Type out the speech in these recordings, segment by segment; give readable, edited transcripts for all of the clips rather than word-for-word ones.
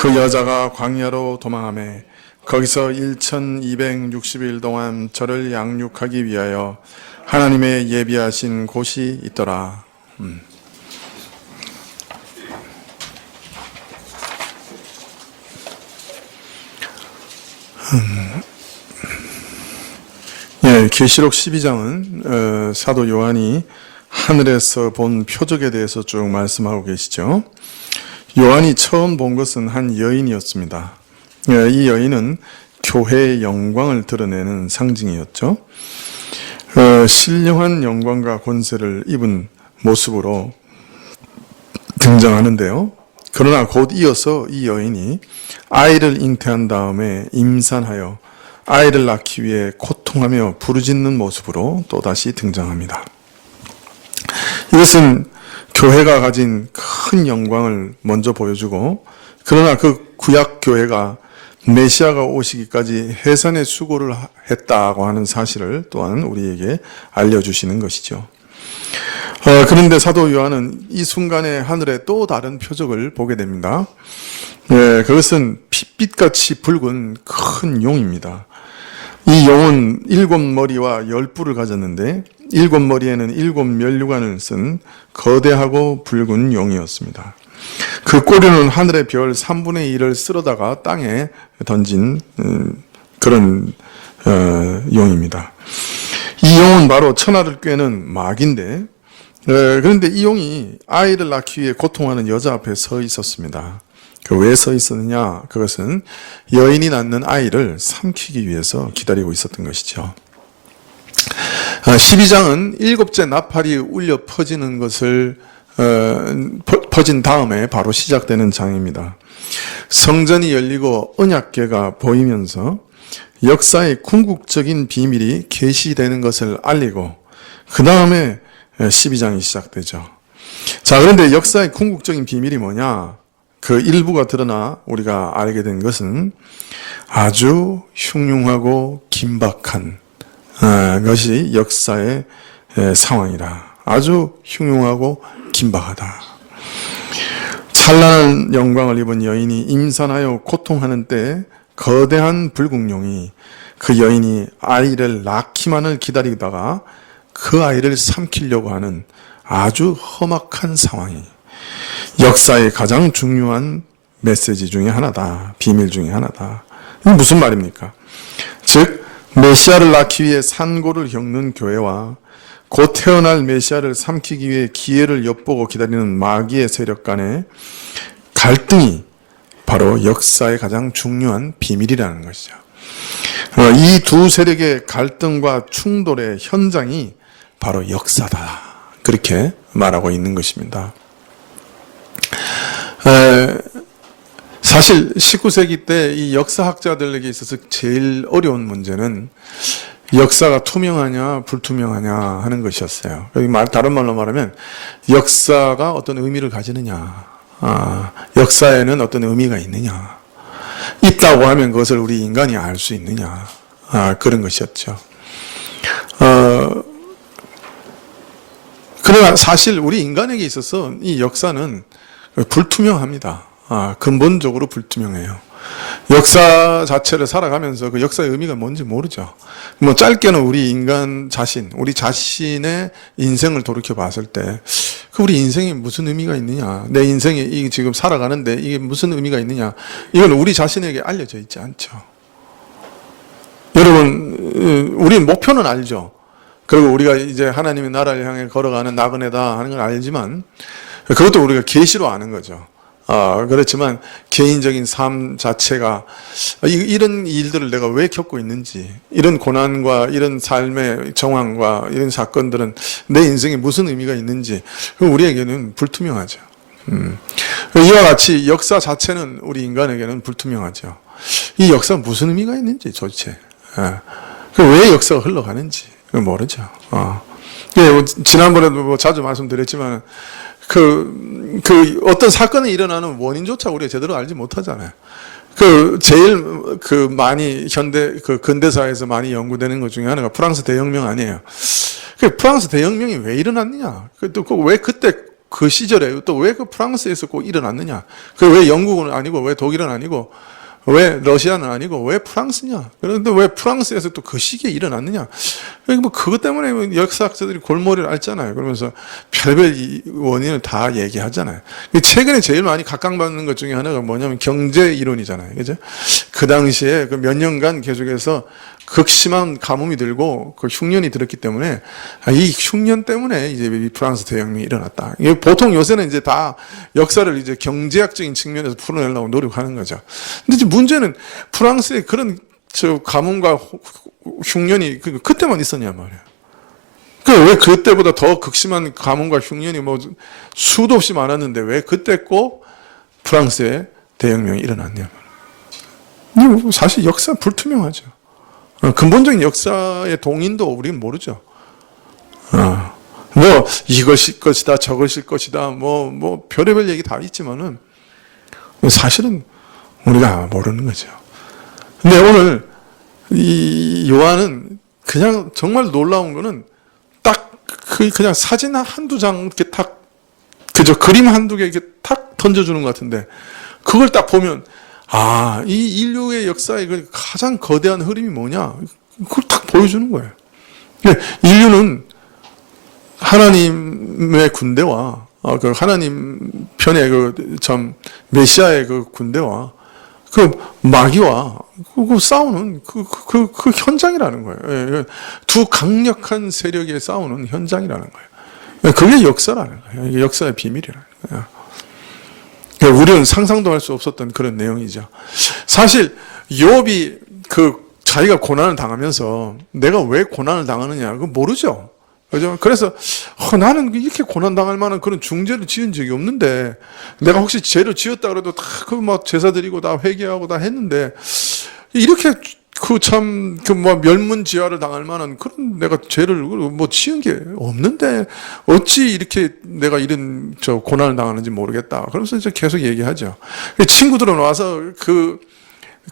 그 여자가 광야로 도망하매 거기서 1260일 동안 저를 양육하기 위하여 하나님의 예비하신 곳이 있더라. 계시록 12장은 사도 요한이 하늘에서 본 표적에 대해서 쭉 말씀하고 계시죠. 요한이 처음 본 것은 한 여인이었습니다. 이 여인은 교회의 영광을 드러내는 상징이었죠. 신령한 영광과 권세를 입은 모습으로 등장하는데요. 그러나 곧 이어서 이 여인이 아이를 잉태한 다음에 임산하여 아이를 낳기 위해 고통하며 부르짖는 모습으로 또다시 등장합니다. 이것은 교회가 가진 큰 영광을 먼저 보여주고, 그러나 그 구약 교회가 메시아가 오시기까지 해산의 수고를 했다고 하는 사실을 또한 우리에게 알려주시는 것이죠. 그런데 사도 요한은 이 순간에 하늘에 또 다른 표적을 보게 됩니다. 그것은 핏빛같이 붉은 큰 용입니다. 이 용은 7머리와 10뿔을 가졌는데 7머리에는 7면류관을 쓴 거대하고 붉은 용이었습니다. 그 꼬리는 하늘의 별 3분의 1을 쓸어다가 땅에 던진 그런 용입니다. 이 용은 바로 천하를 꿰는 마귀인데, 그런데 이 용이 아이를 낳기 위해 고통하는 여자 앞에 서 있었습니다. 왜 서 있었느냐? 그것은 여인이 낳는 아이를 삼키기 위해서 기다리고 있었던 것이죠. 12장은 7째 나팔이 울려 퍼지는 것을 퍼진 다음에 바로 시작되는 장입니다. 성전이 열리고 언약궤가 보이면서 역사의 궁극적인 비밀이 계시되는 것을 알리고, 그 다음에 12장이 시작되죠. 자, 그런데 역사의 궁극적인 비밀이 뭐냐? 그 일부가 드러나 우리가 알게 된 것은 아주 흉흉하고 긴박한 것이 역사의 상황이라. 아주 흉흉하고 긴박하다. 찬란한 영광을 입은 여인이 임산하여 고통하는 때 거대한 불국룡이 그 여인이 아이를 낳기만을 기다리다가 그 아이를 삼키려고 하는 아주 험악한 상황이 역사의 가장 중요한 메시지 중에 하나다. 비밀 중에 하나다. 이게 무슨 말입니까? 즉 메시아를 낳기 위해 산고를 겪는 교회와 곧 태어날 메시아를 삼키기 위해 기회를 엿보고 기다리는 마귀의 세력 간의 갈등이 바로 역사의 가장 중요한 비밀이라는 것이죠. 이 두 세력의 갈등과 충돌의 현장이 바로 역사다. 그렇게 말하고 있는 것입니다. 사실 19세기 때 이 역사학자들에게 있어서 제일 어려운 문제는 역사가 투명하냐 불투명하냐 하는 것이었어요. 다른 말로 말하면 역사가 어떤 의미를 가지느냐, 역사에는 어떤 의미가 있느냐, 있다고 하면 그것을 우리 인간이 알 수 있느냐, 그런 것이었죠. 그러나 사실 우리 인간에게 있어서 이 역사는 불투명합니다. 근본적으로 불투명해요. 역사 자체를 살아가면서 그 역사의 의미가 뭔지 모르죠. 뭐 짧게는 우리 인간 자신, 우리 자신의 인생을 돌이켜 봤을 때, 그 우리 인생이 무슨 의미가 있느냐, 내 인생이 이 지금 살아가는데 이게 무슨 의미가 있느냐, 이건 우리 자신에게 알려져 있지 않죠. 여러분, 우리 목표는 알죠. 그리고 우리가 이제 하나님의 나라를 향해 걸어가는 나그네다 하는 걸 알지만, 그것도 우리가 계시로 아는 거죠. 그렇지만 개인적인 삶 자체가 이런 일들을 내가 왜 겪고 있는지, 이런 고난과 이런 삶의 정황과 이런 사건들은 내 인생에 무슨 의미가 있는지 우리에게는 불투명하죠. 이와 같이 역사 자체는 우리 인간에게는 불투명하죠. 이 역사가 무슨 의미가 있는지 도대체, 왜 역사가 흘러가는지 모르죠. 지난번에도 자주 말씀드렸지만 어떤 사건이 일어나는 원인조차 우리가 제대로 알지 못하잖아요. 제일 많이 근대사에서 많이 연구되는 것 중에 하나가 프랑스 대혁명 아니에요. 프랑스 대혁명이 왜 일어났느냐? 또 왜 그때 그 시절에 또 왜 그 프랑스에서 꼭 일어났느냐? 그 왜 영국은 아니고 왜 독일은 아니고 왜 러시아는 아니고 왜 프랑스냐? 그런데 왜 프랑스에서 또 그 시기에 일어났느냐? 뭐 그것 때문에 역사학자들이 골머리를 앓잖아요. 그러면서 별별 원인을 다 얘기하잖아요. 최근에 제일 많이 각광받는 것 중에 하나가 뭐냐면 경제 이론이잖아요. 그죠? 그 당시에 그 몇 년간 계속해서 극심한 가뭄이 들고 그 흉년이 들었기 때문에 이 흉년 때문에 이제 프랑스 대혁명이 일어났다. 이게 보통 요새는 이제 다 역사를 이제 경제학적인 측면에서 풀어내려고 노력하는 거죠. 근데 이제 문제는 프랑스의 그런 가뭄과 흉년이 그때만 있었냐 말이에요. 왜 그때보다 더 극심한 가뭄과 흉년이 뭐 수도 없이 많았는데 왜 그때 꼭 프랑스의 대혁명이 일어났냐 말이에요. 사실 역사 불투명하죠. 근본적인 역사의 동인도 우리는 모르죠. 뭐 이것일 것이다, 저것일 것이다, 뭐 별의별 얘기 다 있지만은 사실은 우리가 모르는 거죠. 근데 오늘 이 요한은 그냥 정말 놀라운 거는 딱 그냥 사진 한두 장 이렇게 탁 그저 그림 한두 개 이렇게 탁 던져주는 것 같은데 그걸 딱 보면 이 인류의 역사의 그 가장 거대한 흐름이 뭐냐? 그걸 딱 보여주는 거예요. 인류는 하나님의 군대와 그 하나님 편의 메시아의 그 군대와 그 마귀와 그 싸우는 그 현장이라는 거예요. 두 강력한 세력이 싸우는 현장이라는 거예요. 그게 역사라는 거예요. 이게 역사의 비밀이라는 거예요. 우리는 상상도 할 수 없었던 그런 내용이죠. 사실 욥이 자기가 고난을 당하면서 내가 왜 고난을 당하느냐 그거 모르죠. 그죠? 그래서 나는 이렇게 고난 당할 만한 그런 중죄를 지은 적이 없는데 내가 혹시 죄를 지었다 그래도 다 제사 드리고 다 회개하고 다 했는데 이렇게 멸문지화를 당할 만한 그런 내가 죄를 지은 게 없는데 어찌 이렇게 내가 이런 고난을 당하는지 모르겠다. 그러면서 이제 계속 얘기하죠. 친구들은 와서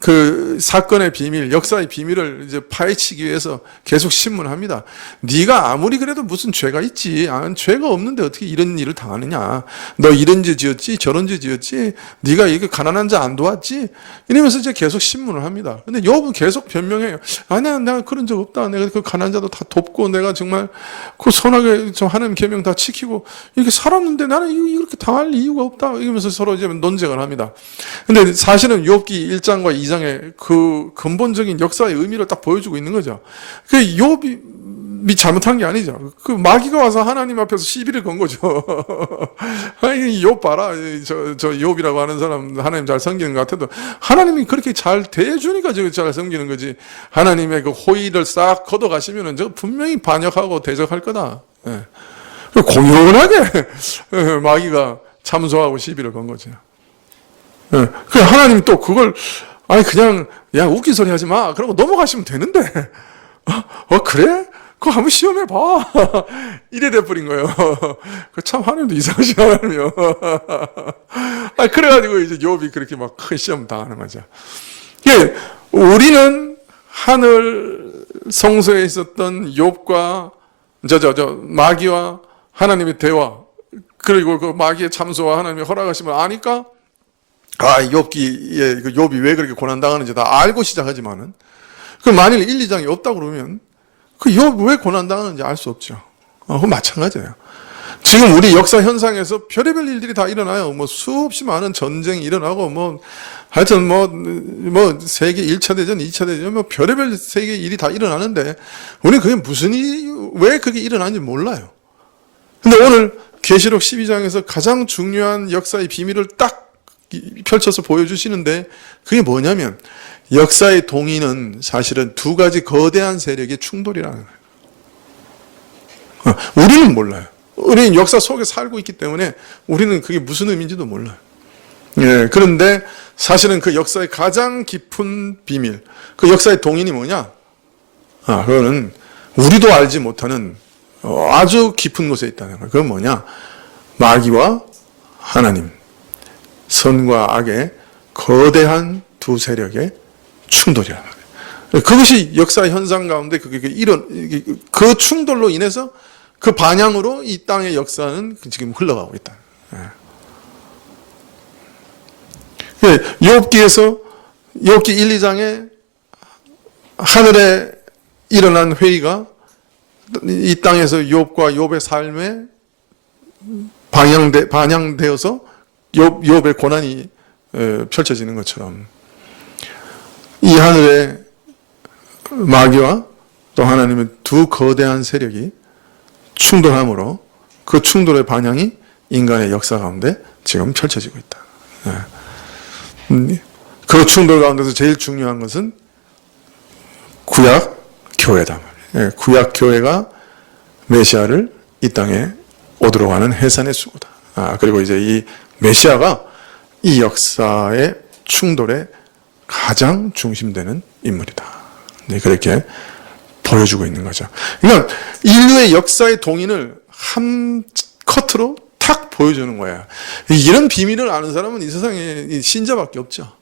그 사건의 비밀, 역사의 비밀을 이제 파헤치기 위해서 계속 신문합니다. 네가 아무리 그래도 무슨 죄가 있지? 죄가 없는데 어떻게 이런 일을 당하느냐? 너 이런 죄 지었지? 저런 죄 지었지? 네가 이게 가난한 자 안 도왔지? 이러면서 이제 계속 신문을 합니다. 근데 욥은 계속 변명해요. 아니야, 내가 그런 적 없다. 내가 그 가난한 자도 다 돕고 내가 정말 그 선하게 하나님 계명 다 지키고 이렇게 살았는데 나는 이렇게 당할 이유가 없다. 이러면서 서로 이제 논쟁을 합니다. 근데 사실은 욥기 1장과 2장의 그 근본적인 역사의 의미를 딱 보여주고 있는 거죠. 그 욥이 잘못한 게 아니죠. 그 마귀가 와서 하나님 앞에서 시비를 건 거죠. 아니, 욥 봐라. 저 욥이라고 하는 사람 하나님 잘 섬기는 것 같아도 하나님이 그렇게 잘 대해주니까 잘 섬기는 거지. 하나님의 그 호의를 싹 걷어가시면은 저 분명히 반역하고 대적할 거다. 예. 공연하게 마귀가 참소하고 시비를 건 거죠. 예. 그 하나님 또 그걸 그냥 야 웃긴 소리 하지 마. 그러고 넘어가시면 되는데 그래? 그거 한번 시험해 봐. 이래 돼버린 거예요. 참 하나님도 이상하신 하나님이요. 그래가지고 이제 욥이 그렇게 막 큰 시험 당하는 거죠. 예, 우리는 하늘 성소에 있었던 욥과 마귀와 하나님의 대화 그리고 그 마귀의 참소와 하나님의 허락하심을 아니까 욥이 왜 그렇게 고난당하는지 다 알고 시작하지만은, 만일 1, 2장이 없다 그러면, 욥 왜 고난당하는지 알 수 없죠. 그건 마찬가지예요. 지금 우리 역사 현상에서 별의별 일들이 다 일어나요. 수없이 많은 전쟁이 일어나고, 하여튼 세계 1차 대전, 2차 대전, 별의별 세계 일이 다 일어나는데, 우리는 그게 왜 그게 일어나는지 몰라요. 근데 오늘 계시록 12장에서 가장 중요한 역사의 비밀을 딱 펼쳐서 보여주시는데 그게 뭐냐면 역사의 동의는 사실은 두 가지 거대한 세력의 충돌이라는 거예요. 우리는 몰라요. 우리는 역사 속에 살고 있기 때문에 우리는 그게 무슨 의미인지도 몰라요. 예, 그런데 사실은 그 역사의 가장 깊은 비밀, 그 역사의 동인이 뭐냐? 그거는 우리도 알지 못하는 아주 깊은 곳에 있다는 거예요. 그건 뭐냐? 마귀와 하나님, 선과 악의 거대한 두 세력의 충돌이라는 거예요. 그것이 역사 현상 가운데 그 충돌로 인해서 그 반향으로 이 땅의 역사는 지금 흘러가고 있다. 욥기에서 욥기 1, 2장에 하늘에 일어난 회의가 이 땅에서 욥과 욥의 삶에 반영되어서 욥의 고난이 펼쳐지는 것처럼 이 하늘의 마귀와 또 하나님의 두 거대한 세력이 충돌함으로 그 충돌의 반영이 인간의 역사 가운데 지금 펼쳐지고 있다. 그 충돌 가운데서 제일 중요한 것은 구약 교회다. 구약 교회가 메시아를 이 땅에 오도록 하는 해산의 수고다. 그리고 이제 이 메시아가 이 역사의 충돌에 가장 중심되는 인물이다. 그렇게 보여주고 있는 거죠. 그러니까 인류의 역사의 동인을 한 커트로 탁 보여주는 거야. 이런 비밀을 아는 사람은 이 세상에 신자밖에 없죠.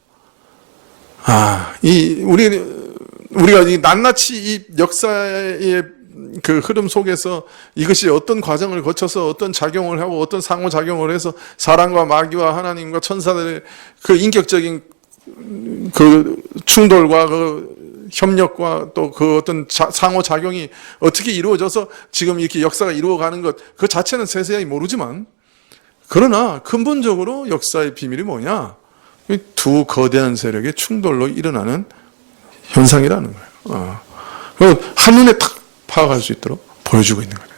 우리가 낱낱이 이 역사의 그 흐름 속에서 이것이 어떤 과정을 거쳐서 어떤 작용을 하고 어떤 상호작용을 해서 사람과 마귀와 하나님과 천사들의 그 인격적인 그 충돌과 그 협력과 또 그 어떤 상호작용이 어떻게 이루어져서 지금 이렇게 역사가 이루어가는 것, 그 자체는 세세히 모르지만, 그러나 근본적으로 역사의 비밀이 뭐냐? 두 거대한 세력의 충돌로 일어나는 현상이라는 거예요. 한눈에 탁 파악할 수 있도록 보여주고 있는 거예요.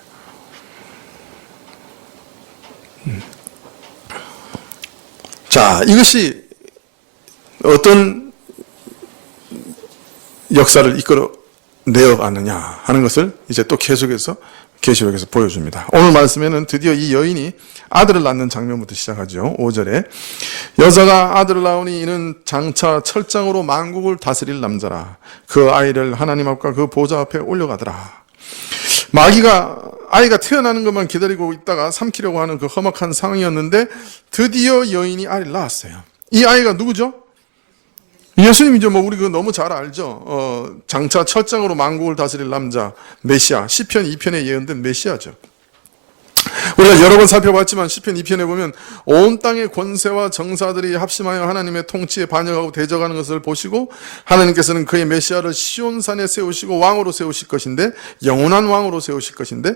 자, 이것이 어떤 역사를 이끌어 내어가느냐 하는 것을 이제 또 계속해서 계시록에서 보여줍니다. 오늘 말씀에는 드디어 이 여인이 아들을 낳는 장면부터 시작하죠. 5절에 여자가 아들을 낳으니 이는 장차 철장으로 만국을 다스릴 남자라. 그 아이를 하나님 앞과 그 보좌 앞에 올려가더라. 마귀가 아이가 태어나는 것만 기다리고 있다가 삼키려고 하는 그 험악한 상황이었는데 드디어 여인이 아이를 낳았어요. 이 아이가 누구죠? 예수님이죠. 우리 그거 너무 잘 알죠. 장차 철장으로 만국을 다스릴 남자, 메시아. 시편 2편에 예언된 메시아죠. 우리가 여러 번 살펴봤지만 시편 2편에 보면 온 땅의 권세와 정사들이 합심하여 하나님의 통치에 반역하고 대적하는 것을 보시고 하나님께서는 그의 메시아를 시온산에 세우시고 왕으로 세우실 것인데, 영원한 왕으로 세우실 것인데,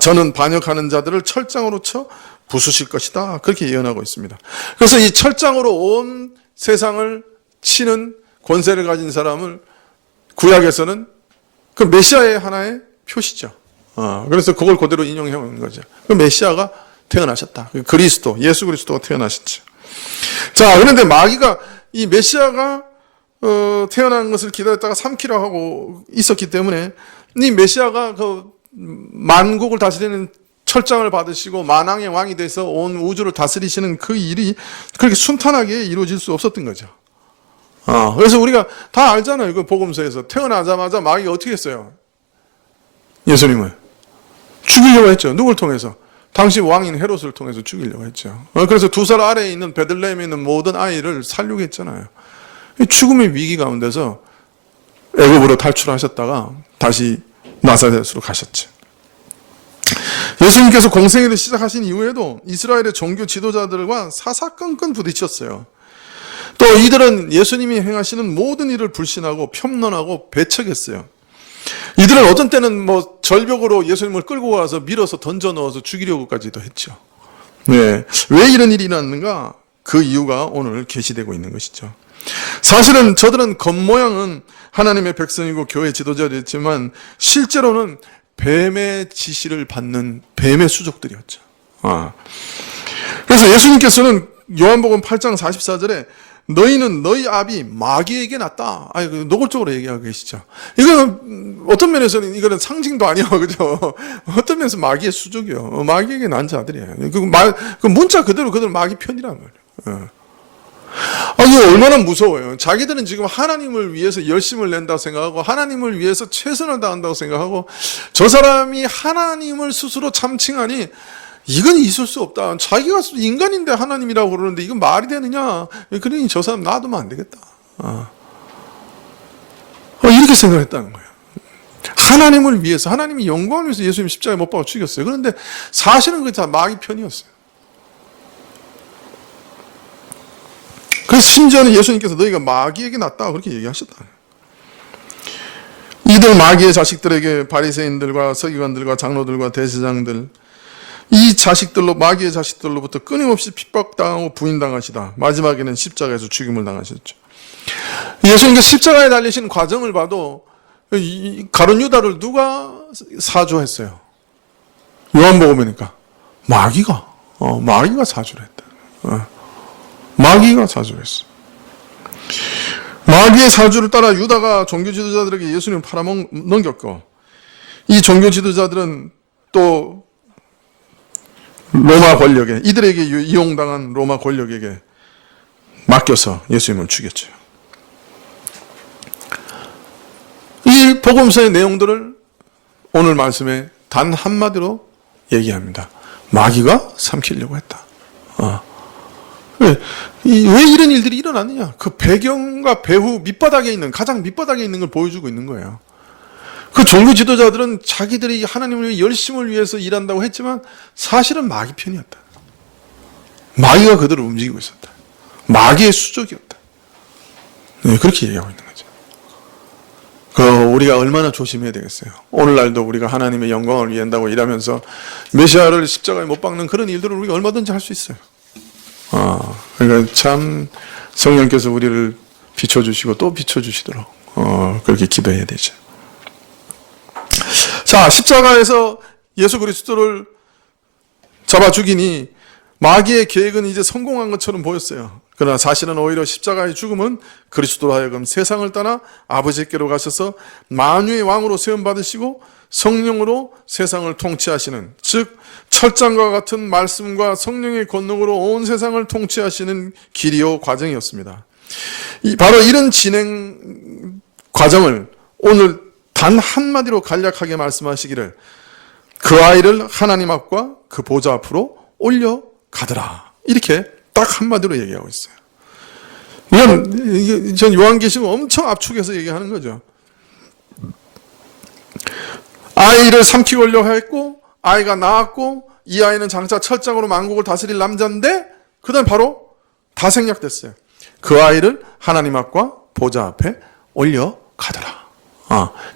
저는 반역하는 자들을 철장으로 쳐 부수실 것이다. 그렇게 예언하고 있습니다. 그래서 이 철장으로 온 세상을 치는 권세를 가진 사람을 구약에서는 그 메시아의 하나의 표시죠. 그래서 그걸 그대로 인용해 오는 거죠. 그 메시아가 태어나셨다. 그리스도, 예수 그리스도가 태어나셨죠. 자, 그런데 마귀가 이 메시아가 태어나는 것을 기다렸다가 삼키려 하고 있었기 때문에 이 메시아가 그 만국을 다스리는 철장을 받으시고 만왕의 왕이 돼서 온 우주를 다스리시는 그 일이 그렇게 순탄하게 이루어질 수 없었던 거죠. 그래서 우리가 다 알잖아요. 그 복음서에서 태어나자마자 마귀가 어떻게 했어요? 예수님을 죽이려고 했죠. 누굴 통해서? 당시 왕인 헤롯을 통해서 죽이려고 했죠. 그래서 두 살 아래에 있는 베들레헴에 있는 모든 아이를 살려고 했잖아요. 죽음의 위기 가운데서 애굽으로 탈출하셨다가 다시 나사렛으로 가셨죠. 예수님께서 공생애를 시작하신 이후에도 이스라엘의 종교 지도자들과 사사건건 부딪혔어요. 또 이들은 예수님이 행하시는 모든 일을 불신하고 편론하고 배척했어요. 이들은 어떤 때는 절벽으로 예수님을 끌고 와서 밀어서 던져 넣어서 죽이려고까지도 했죠. 왜 이런 일이 일어났는가? 그 이유가 오늘 계시되고 있는 것이죠. 사실은 저들은 겉모양은 하나님의 백성이고 교회 지도자였지만 실제로는 뱀의 지시를 받는 뱀의 수족들이었죠. 그래서 예수님께서는 요한복음 8장 44절에 너희는 너희 아비 마귀에게 났다. 노골적으로 얘기하고 계시죠. 이거는 어떤 면에서는 이거는 상징도 아니야, 그죠? 어떤 면에서 마귀의 수족이요. 마귀에게 난 자들이에요. 그 문자 그대로 그들 마귀 편이란 말이에요. 이거 얼마나 무서워요. 자기들은 지금 하나님을 위해서 열심을 낸다고 생각하고 하나님을 위해서 최선을 다한다고 생각하고 저 사람이 하나님을 스스로 참칭하니 이건 있을 수 없다. 자기가 인간인데 하나님이라고 그러는데 이건 말이 되느냐. 그러니 저 사람 놔두면 안 되겠다. 이렇게 생각했다는 거예요. 하나님을 위해서, 하나님이 영광을 위해서 예수님 십자가에 못 박아 죽였어요. 그런데 사실은 그게 다 마귀 편이었어요. 그래서 심지어는 예수님께서 너희가 마귀에게 낫다 그렇게 얘기하셨다. 이들 마귀의 자식들에게 바리새인들과 서기관들과 장로들과 대제사장들, 이 자식들로, 마귀의 자식들로부터 끊임없이 핍박당하고 부인당하시다. 마지막에는 십자가에서 죽임을 당하셨죠. 예수님께서 십자가에 달리신 과정을 봐도 가룟 유다를 누가 사주했어요? 요한복음이니까 마귀가 사주를 했다. 마귀가 사주를 했어. 마귀의 사주를 따라 유다가 종교 지도자들에게 예수님을 팔아넘겼고, 이 종교 지도자들은 또 로마 권력에, 이들에게 이용당한 로마 권력에게 맡겨서 예수님을 죽였죠. 이 복음서의 내용들을 오늘 말씀에 단 한마디로 얘기합니다. 마귀가 삼키려고 했다. 왜 이런 일들이 일어났느냐? 그 배경과 배후 밑바닥에 있는, 가장 밑바닥에 있는 걸 보여주고 있는 거예요. 그 종교 지도자들은 자기들이 하나님을 위해 열심을 위해서 일한다고 했지만 사실은 마귀 편이었다. 마귀가 그들을 움직이고 있었다. 마귀의 수족이었다. 네, 그렇게 얘기하고 있는 거죠. 우리가 얼마나 조심해야 되겠어요. 오늘날도 우리가 하나님의 영광을 위한다고 일하면서 메시아를 십자가에 못 박는 그런 일들을 우리가 얼마든지 할 수 있어요. 그러니까 참 성령께서 우리를 비춰주시고 또 비춰주시도록 그렇게 기도해야 되죠. 자, 십자가에서 예수 그리스도를 잡아 죽이니 마귀의 계획은 이제 성공한 것처럼 보였어요. 그러나 사실은 오히려 십자가의 죽음은 그리스도로 하여금 세상을 떠나 아버지께로 가셔서 만유의 왕으로 세움받으시고 성령으로 세상을 통치하시는, 즉 철장과 같은 말씀과 성령의 권능으로 온 세상을 통치하시는 길이요 과정이었습니다. 바로 이런 진행 과정을 오늘 단 한마디로 간략하게 말씀하시기를, 그 아이를 하나님 앞과 그 보좌 앞으로 올려가더라, 이렇게 딱 한마디로 얘기하고 있어요. 이건 전 요한계시록 엄청 압축해서 얘기하는 거죠. 아이를 삼키려고 했고, 아이가 낳았고, 이 아이는 장차 철장으로 만국을 다스릴 남자인데, 그 다음 바로 다 생략됐어요. 그 아이를 하나님 앞과 보좌 앞에 올려가더라.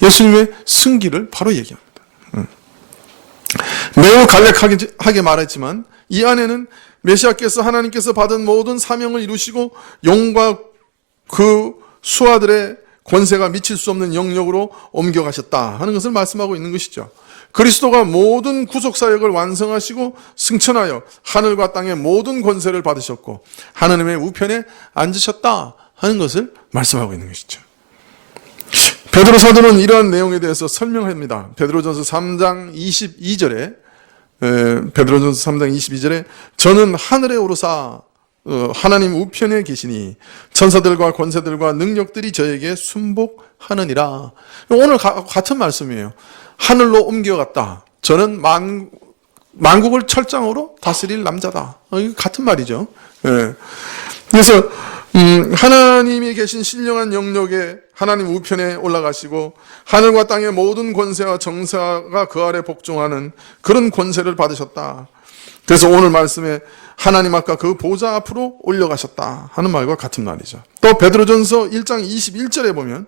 예수님의 승기를 바로 얘기합니다. 매우 간략하게 말했지만 이 안에는 메시아께서, 하나님께서 받은 모든 사명을 이루시고 용과 그 수하들의 권세가 미칠 수 없는 영역으로 옮겨가셨다 하는 것을 말씀하고 있는 것이죠. 그리스도가 모든 구속사역을 완성하시고 승천하여 하늘과 땅의 모든 권세를 받으셨고 하나님의 우편에 앉으셨다 하는 것을 말씀하고 있는 것이죠. 베드로 사도는 이러한 내용에 대해서 설명합니다. 베드로전서 3장 22절에 베드로전서 3장 22절에 저는 하늘에 오르사 하나님 우편에 계시니 천사들과 권세들과 능력들이 저에게 순복하느니라. 오늘 같은 말씀이에요. 하늘로 옮겨갔다. 저는 만국을 철장으로 다스릴 남자다. 같은 말이죠. 그래서 하나님이 계신 신령한 영역에 하나님 우편에 올라가시고 하늘과 땅의 모든 권세와 정사가 그 아래 복종하는 그런 권세를 받으셨다. 그래서 오늘 말씀에 하나님 앞과 그 보좌 앞으로 올려가셨다 하는 말과 같은 말이죠. 또 베드로전서 1장 21절에 보면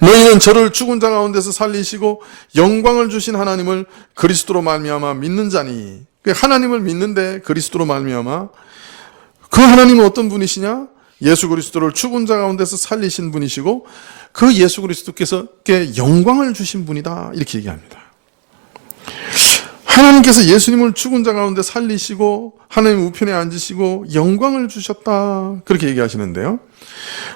너희는 저를 죽은 자 가운데서 살리시고 영광을 주신 하나님을 그리스도로 말미암아 믿는 자니, 하나님을 믿는데 그리스도로 말미암아, 그 하나님은 어떤 분이시냐? 예수 그리스도를 죽은 자 가운데서 살리신 분이시고 그 예수 그리스도께서께 영광을 주신 분이다, 이렇게 얘기합니다. 하나님께서 예수님을 죽은 자 가운데 살리시고 하나님 우편에 앉으시고 영광을 주셨다, 그렇게 얘기하시는데요.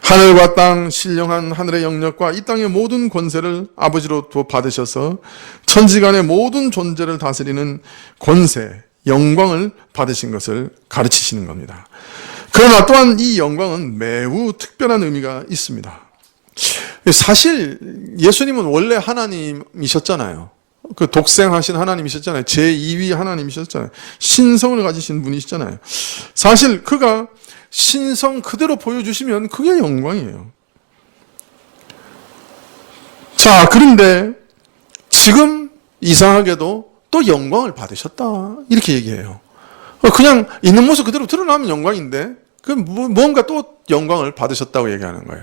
하늘과 땅, 신령한 하늘의 영역과 이 땅의 모든 권세를 아버지로부터 받으셔서 천지간의 모든 존재를 다스리는 권세, 영광을 받으신 것을 가르치시는 겁니다. 그러나 또한 이 영광은 매우 특별한 의미가 있습니다. 사실 예수님은 원래 하나님이셨잖아요. 그 독생하신 하나님이셨잖아요. 제2위 하나님이셨잖아요. 신성을 가지신 분이시잖아요. 사실 그가 신성 그대로 보여주시면 그게 영광이에요. 자, 그런데 지금 이상하게도 또 영광을 받으셨다. 이렇게 얘기해요. 그냥 있는 모습 그대로 드러나면 영광인데, 뭔가 또 영광을 받으셨다고 얘기하는 거예요.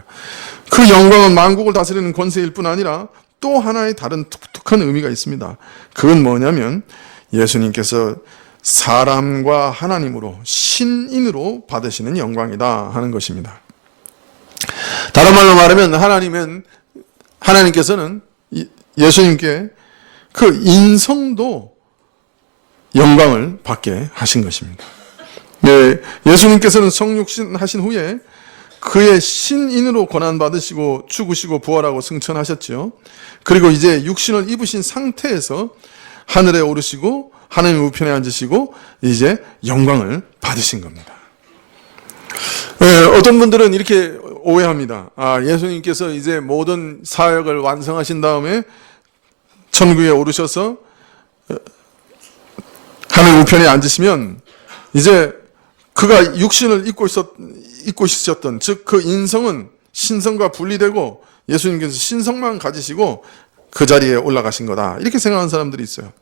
그 영광은 만국을 다스리는 권세일 뿐 아니라 또 하나의 다른 독특한 의미가 있습니다. 그건 뭐냐면 예수님께서 사람과 하나님으로 신인으로 받으시는 영광이다 하는 것입니다. 다른 말로 말하면 하나님께서는 예수님께 그 인성도 영광을 받게 하신 것입니다. 네, 예수님께서는 성육신 하신 후에 그의 신인으로 고난받으시고 죽으시고 부활하고 승천하셨죠. 그리고 이제 육신을 입으신 상태에서 하늘에 오르시고 하나님 우편에 앉으시고 이제 영광을 받으신 겁니다. 네, 어떤 분들은 이렇게 오해합니다. 예수님께서 이제 모든 사역을 완성하신 다음에 천국에 오르셔서 하나님 우편에 앉으시면 이제 그가 육신을 입고 있으셨던 즉 그 인성은 신성과 분리되고 예수님께서 신성만 가지시고 그 자리에 올라가신 거다. 이렇게 생각하는 사람들이 있어요.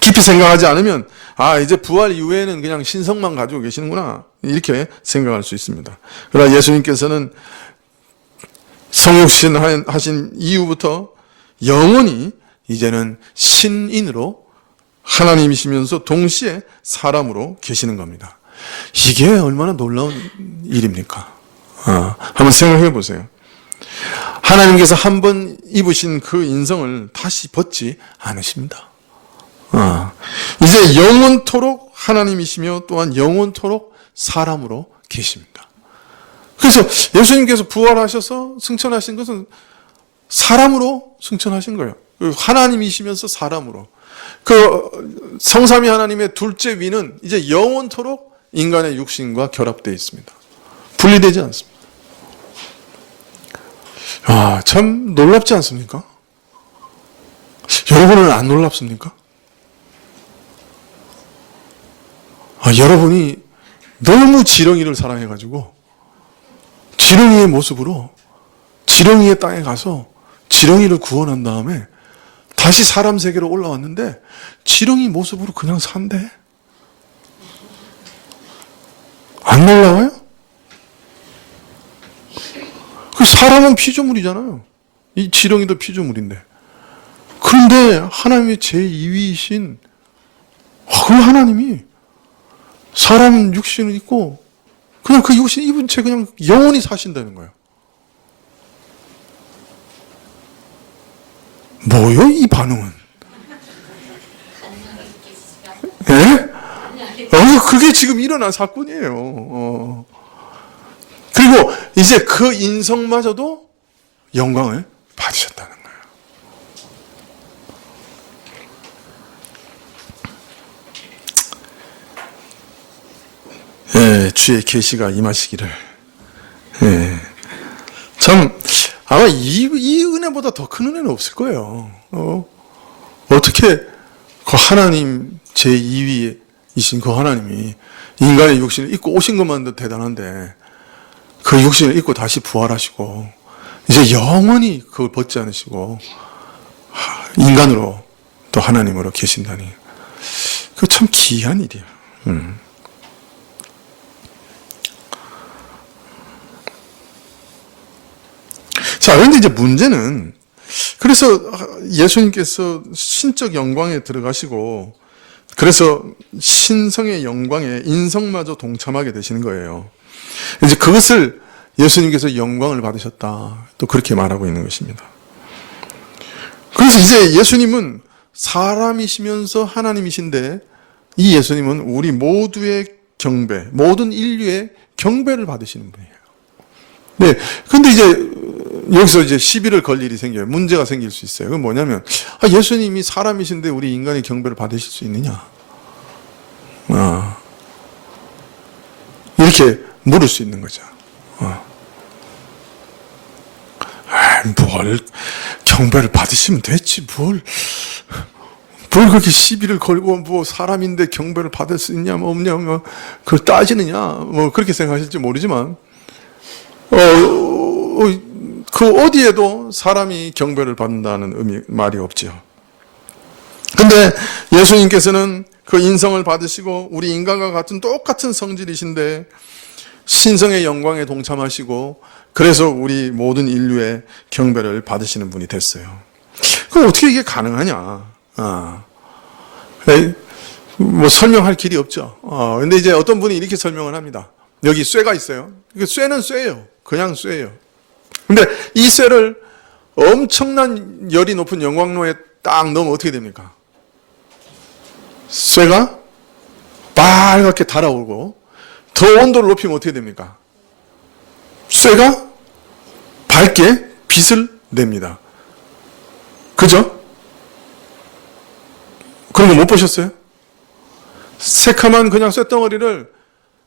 깊이 생각하지 않으면 이제 부활 이후에는 그냥 신성만 가지고 계시는구나 이렇게 생각할 수 있습니다. 그러나 예수님께서는 성육신 하신 이후부터 영원히 이제는 신인으로 하나님이시면서 동시에 사람으로 계시는 겁니다. 이게 얼마나 놀라운 일입니까? 한번 생각해 보세요. 하나님께서 한 번 입으신 그 인성을 다시 벗지 않으십니다. 이제 영원토록 하나님이시며 또한 영원토록 사람으로 계십니다. 그래서 예수님께서 부활하셔서 승천하신 것은 사람으로 승천하신 거예요. 하나님이시면서 사람으로. 그 성삼위 하나님의 둘째 위는 이제 영원토록 인간의 육신과 결합되어 있습니다. 분리되지 않습니다. 참 놀랍지 않습니까? 여러분은 안 놀랍습니까? 여러분이 너무 지렁이를 사랑해가지고 지렁이의 모습으로 지렁이의 땅에 가서 지렁이를 구원한 다음에 다시 사람 세계로 올라왔는데 지렁이 모습으로 그냥 산대. 안 놀라워요? 그 사람은 피조물이잖아요. 이 지렁이도 피조물인데. 그런데 하나님의 제2위이신 그 하나님이 사람 육신을 입고 그냥 그 육신 입은 채 그냥 영원히 사신다는 거예요. 뭐요, 이 반응은? 예? 그게 지금 일어난 사건이에요. 그리고 이제 그 인성마저도 영광을 받으셨다는 거예요. 예, 주의 계시가 임하시기를. 예. 참 아마 이 은혜보다 더 큰 은혜는 없을 거예요. 어떻게 그 하나님 제2위이신 그 하나님이 인간의 육신을 입고 오신 것만도 대단한데 그 육신을 입고 다시 부활하시고 이제 영원히 그걸 벗지 않으시고 인간으로 또 하나님으로 계신다니 그 참 기이한 일이에요. 자, 그런데 이제 문제는 그래서 예수님께서 신적 영광에 들어가시고 그래서 신성의 영광에 인성마저 동참하게 되시는 거예요. 이제 그것을 예수님께서 영광을 받으셨다. 또 그렇게 말하고 있는 것입니다. 그래서 이제 예수님은 사람이시면서 하나님이신데 이 예수님은 우리 모두의 경배, 모든 인류의 경배를 받으시는 분이에요. 네. 근데 이제 여기서 이제 시비를 걸 일이 생겨요. 문제가 생길 수 있어요. 그건 뭐냐면, 예수님이 사람이신데 우리 인간의 경배를 받으실 수 있느냐? 이렇게 물을 수 있는 거죠. 뭘, 경배를 받으시면 됐지, 뭘 그렇게 시비를 걸고, 사람인데 경배를 받을 수 있냐, 없냐, 그걸 따지느냐, 그렇게 생각하실지 모르지만, 그 어디에도 사람이 경배를 받는다는 말이 없죠. 근데 예수님께서는 그 인성을 받으시고 우리 인간과 같은 똑같은 성질이신데 신성의 영광에 동참하시고 그래서 우리 모든 인류의 경배를 받으시는 분이 됐어요. 그럼 어떻게 이게 가능하냐? 뭐 설명할 길이 없죠. 근데 이제 어떤 분이 이렇게 설명을 합니다. 여기 쇠가 있어요. 쇠는 쇠예요. 그냥 쇠예요. 근데 이 쇠를 엄청난 열이 높은 영광로에 딱 넣으면 어떻게 됩니까? 쇠가 빨갛게 달아오르고 더 온도를 높이면 어떻게 됩니까? 쇠가 밝게 빛을 냅니다. 그죠? 그런 거 못 보셨어요? 새카만 그냥 쇳덩어리를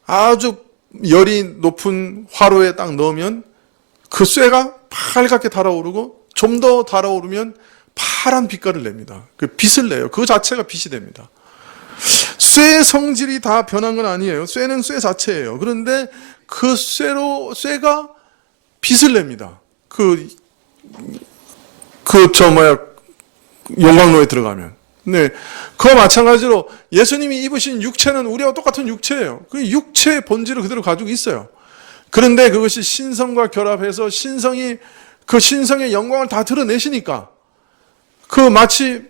아주 열이 높은 화로에 딱 넣으면 그 쇠가 빨갛게 달아오르고 좀 더 달아오르면 파란 빛깔을 냅니다. 그 빛을 내요. 그 자체가 빛이 됩니다. 쇠의 성질이 다 변한 건 아니에요. 쇠는 쇠 자체예요. 그런데 그 쇠가 빛을 냅니다. 용광로에 들어가면. 네. 그와 마찬가지로 예수님이 입으신 육체는 우리와 똑같은 육체예요. 그 육체의 본질을 그대로 가지고 있어요. 그런데 그것이 신성과 결합해서 그 신성의 영광을 다 드러내시니까 그 마치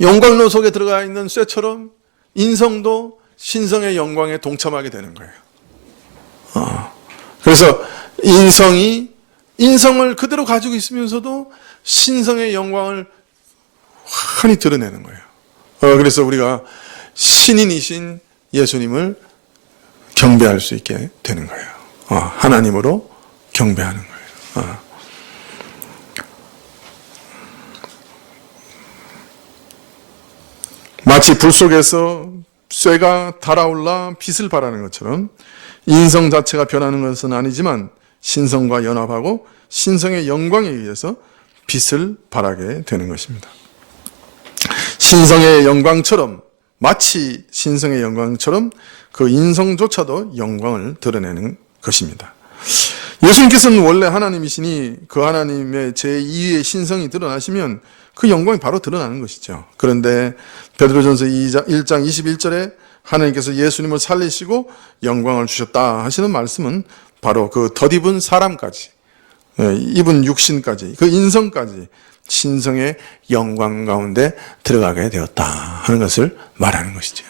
영광로 속에 들어가 있는 쇠처럼 인성도 신성의 영광에 동참하게 되는 거예요. 그래서 인성을 그대로 가지고 있으면서도 신성의 영광을 환히 드러내는 거예요. 그래서 우리가 신인이신 예수님을 경배할 수 있게 되는 거예요. 하나님으로 경배하는 거예요. 마치 불 속에서 쇠가 달아올라 빛을 발하는 것처럼 인성 자체가 변하는 것은 아니지만 신성과 연합하고 신성의 영광에 의해서 빛을 발하게 되는 것입니다. 마치 신성의 영광처럼 그 인성조차도 영광을 드러내는 것입니다. 예수님께서는 원래 하나님이시니 그 하나님의 제2의 신성이 드러나시면 그 영광이 바로 드러나는 것이죠. 그런데 베드로전서 1장 21절에 하나님께서 예수님을 살리시고 영광을 주셨다 하시는 말씀은 바로 그 덧입은 사람까지, 입은 육신까지, 그 인성까지 신성의 영광 가운데 들어가게 되었다 하는 것을 말하는 것이죠.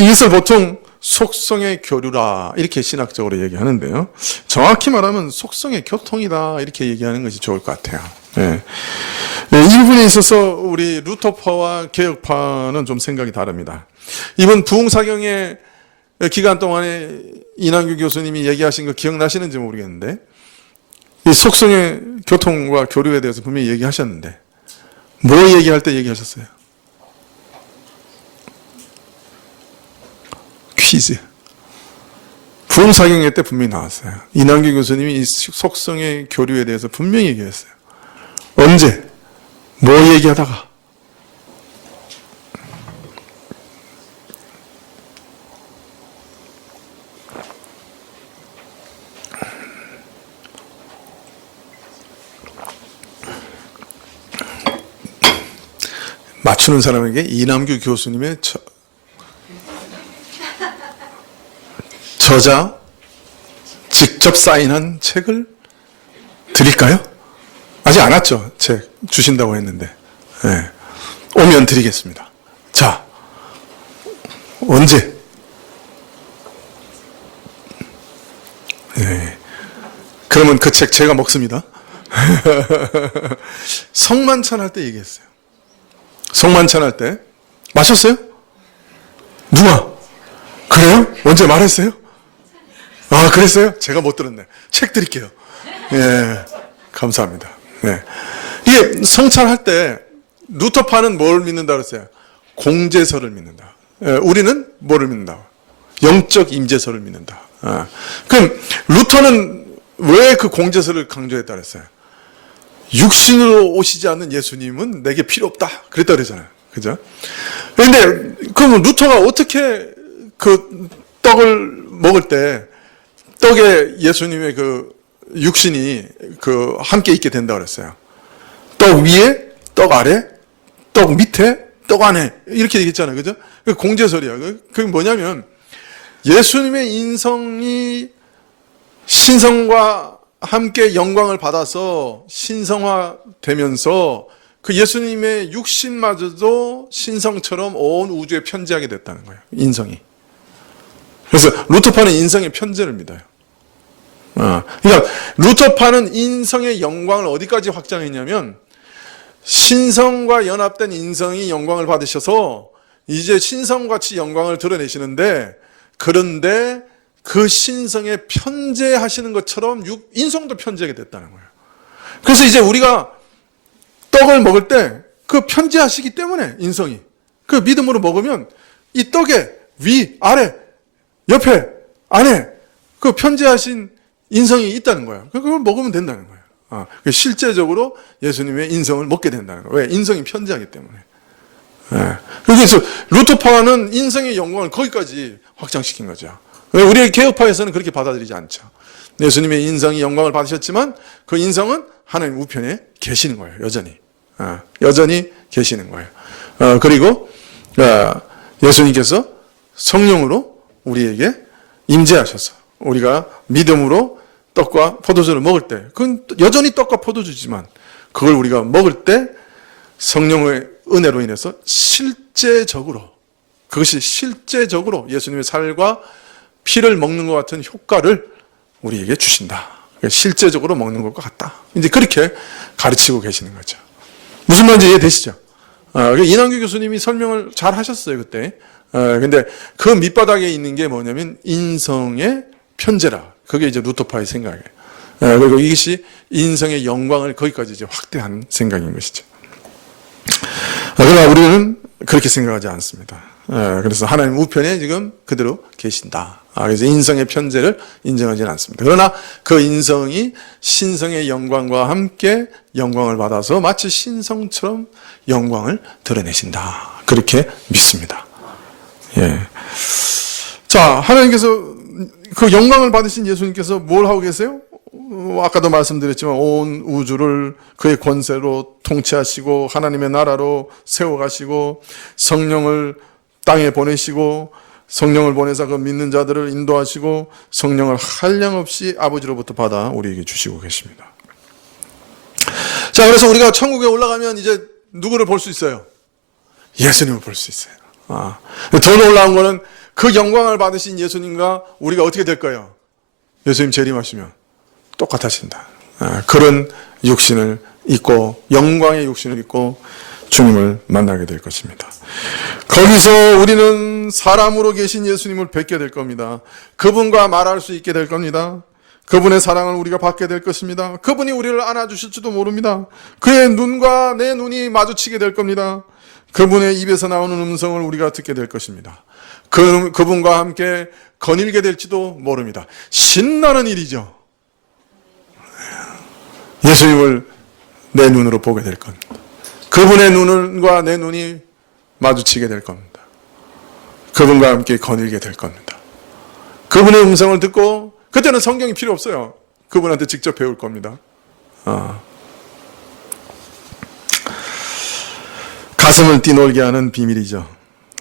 이것을 보통 속성의 교류라 이렇게 신학적으로 얘기하는데요. 정확히 말하면 속성의 교통이다 이렇게 얘기하는 것이 좋을 것 같아요. 이 부분에 있어서 우리 루터파와 개혁파는 좀 생각이 다릅니다. 이번 부흥사경의 기간 동안에 이남규 교수님이 얘기하신 거 기억나시는지 모르겠는데 이 속성의 교통과 교류에 대해서 분명히 얘기하셨는데 뭐 얘기할 때 얘기하셨어요? 퀴즈. 부흥사경회 때 분명히 나왔어요. 이남규 교수님이 이 속성의 교류에 대해서 분명히 얘기했어요. 언제? 뭐 얘기하다가? 맞추는 사람에게 이남규 교수님의 저자 직접 사인한 책을 드릴까요? 아직 안 왔죠? 책 주신다고 했는데. 네. 오면 드리겠습니다. 자, 언제? 네. 그러면 그 책 제가 먹습니다. 성만찬 할 때 얘기했어요. 성만찬 할 때 마셨어요? 누가? 그래요? 언제 말했어요? 아, 그랬어요? 제가 못 들었네. 책 드릴게요. 예, 감사합니다. 예. 이게 성찬할 때 루터파는 뭘 믿는다 그랬어요? 공제설을 믿는다. 예, 우리는 뭐를 믿는다? 영적 임재설을 믿는다. 아. 그럼 루터는 왜 그 공제설을 강조했다 그랬어요? 육신으로 오시지 않는 예수님은 내게 필요 없다. 그랬다 그러잖아요. 그죠? 그런데 그러면 루터가 어떻게 그 떡을 먹을 때 떡에 예수님의 그 육신이 그 함께 있게 된다 그랬어요. 떡 위에, 떡 아래, 떡 밑에, 떡 안에 이렇게 얘기했잖아요. 그죠? 그 공제설이야. 그게 뭐냐면 예수님의 인성이 신성과 함께 영광을 받아서 신성화되면서 그 예수님의 육신마저도 신성처럼 온 우주에 편재하게 됐다는 거예요. 인성이. 그래서 루터파는 인성의 편재를 믿어요. 그러니까 루터파는 인성의 영광을 어디까지 확장했냐면 신성과 연합된 인성이 영광을 받으셔서 이제 신성같이 영광을 드러내시는데, 그런데 그 신성에 편재하시는 것처럼 인성도 편재하게 됐다는 거예요. 그래서 이제 우리가 떡을 먹을 때 그 편재하시기 때문에 인성이 그 믿음으로 먹으면 이 떡에 위, 아래, 옆에, 안에 그 편재하신 인성이 있다는 거예요. 그걸 먹으면 된다는 거예요. 실제적으로 예수님의 인성을 먹게 된다는 거예요. 왜? 인성이 편재하기 때문에. 그래서 루터파는 인성의 영광을 거기까지 확장시킨 거죠. 우리의 개혁파에서는 그렇게 받아들이지 않죠. 예수님의 인성이 영광을 받으셨지만 그 인성은 하나님 우편에 계시는 거예요. 여전히 계시는 거예요. 그리고 예수님께서 성령으로 우리에게 임재하셔서 우리가 믿음으로 떡과 포도주를 먹을 때, 그건 여전히 떡과 포도주지만 그걸 우리가 먹을 때 성령의 은혜로 인해서 그것이 실제적으로 예수님의 살과 피를 먹는 것 같은 효과를 우리에게 주신다. 실제적으로 먹는 것과 같다. 이제 그렇게 가르치고 계시는 거죠. 무슨 말인지 이해되시죠? 이남규 교수님이 설명을 잘 하셨어요, 그때. 근데 그 밑바닥에 있는 게 뭐냐면 인성의 편재라. 그게 이제 루터파의 생각이에요. 그리고 이것이 인성의 영광을 거기까지 이제 확대한 생각인 것이죠. 그러나 우리는 그렇게 생각하지 않습니다. 그래서 하나님 우편에 지금 그대로 계신다. 그래서 인성의 편재를 인정하지는 않습니다. 그러나 그 인성이 신성의 영광과 함께 영광을 받아서 마치 신성처럼 영광을 드러내신다. 그렇게 믿습니다. 자, 하나님께서 그 영광을 받으신 예수님께서 뭘 하고 계세요? 아까도 말씀드렸지만 온 우주를 그의 권세로 통치하시고 하나님의 나라로 세워가시고 성령을 땅에 보내시고 성령을 보내서 그 믿는 자들을 인도하시고 성령을 한량없이 아버지로부터 받아 우리에게 주시고 계십니다. 자, 그래서 우리가 천국에 올라가면 이제 누구를 볼 수 있어요? 예수님을 볼 수 있어요. 더 놀라운 거는 그 영광을 받으신 예수님과 우리가 어떻게 될 거예요? 예수님 재림하시면 똑같아진다. 그런 육신을 입고 영광의 육신을 입고 주님을 만나게 될 것입니다. 거기서 우리는 사람으로 계신 예수님을 뵙게 될 겁니다. 그분과 말할 수 있게 될 겁니다. 그분의 사랑을 우리가 받게 될 것입니다. 그분이 우리를 안아주실지도 모릅니다. 그의 눈과 내 눈이 마주치게 될 겁니다. 그분의 입에서 나오는 음성을 우리가 듣게 될 것입니다. 그분과 함께 거닐게 될지도 모릅니다. 신나는 일이죠. 예수님을 내 눈으로 보게 될 겁니다. 그분의 눈과 내 눈이 마주치게 될 겁니다. 그분과 함께 거닐게 될 겁니다. 그분의 음성을 듣고, 그때는 성경이 필요 없어요. 그분한테 직접 배울 겁니다. 가슴을 뛰놀게 하는 비밀이죠.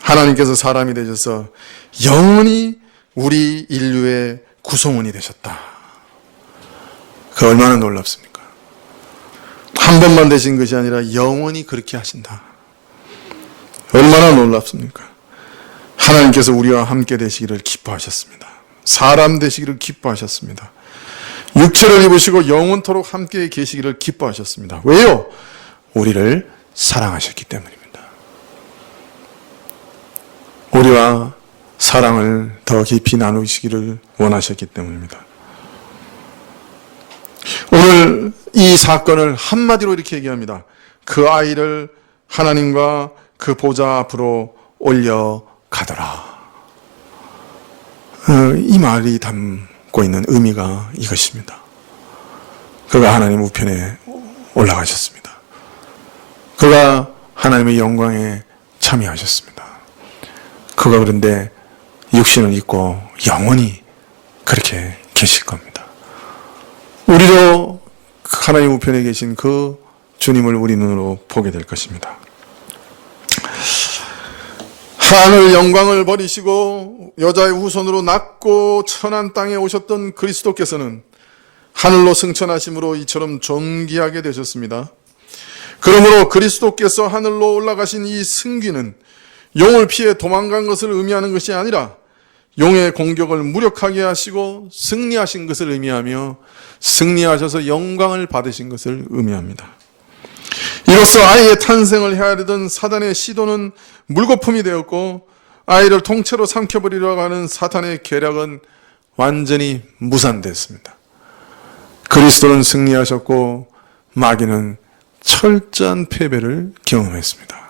하나님께서 사람이 되셔서 영원히 우리 인류의 구성원이 되셨다. 그 얼마나 놀랍습니까? 한 번만 되신 것이 아니라 영원히 그렇게 하신다. 얼마나 놀랍습니까? 하나님께서 우리와 함께 되시기를 기뻐하셨습니다. 사람 되시기를 기뻐하셨습니다. 육체를 입으시고 영원토록 함께 계시기를 기뻐하셨습니다. 왜요? 우리를 사랑하셨기 때문입니다. 우리와 사랑을 더 깊이 나누시기를 원하셨기 때문입니다. 오늘 이 사건을 한마디로 이렇게 얘기합니다. 그 아이를 하나님과 그 보좌 앞으로 올려가더라. 이 말이 담고 있는 의미가 이것입니다. 그가 하나님 우편에 올라가셨습니다. 그가 하나님의 영광에 참여하셨습니다. 그가 그런데 육신을 입고 영원히 그렇게 계실 겁니다. 우리도 하나님 우편에 계신 그 주님을 우리 눈으로 보게 될 것입니다. 하늘 영광을 버리시고 여자의 후손으로 낮고 천한 땅에 오셨던 그리스도께서는 하늘로 승천하심으로 이처럼 존귀하게 되셨습니다. 그러므로 그리스도께서 하늘로 올라가신 이 승귀는 용을 피해 도망간 것을 의미하는 것이 아니라 용의 공격을 무력하게 하시고 승리하신 것을 의미하며 승리하셔서 영광을 받으신 것을 의미합니다. 이로써 아이의 탄생을 헤아리던 사단의 시도는 물거품이 되었고 아이를 통째로 삼켜버리려고 하는 사탄의 계략은 완전히 무산됐습니다. 그리스도는 승리하셨고 마귀는 철저한 패배를 경험했습니다.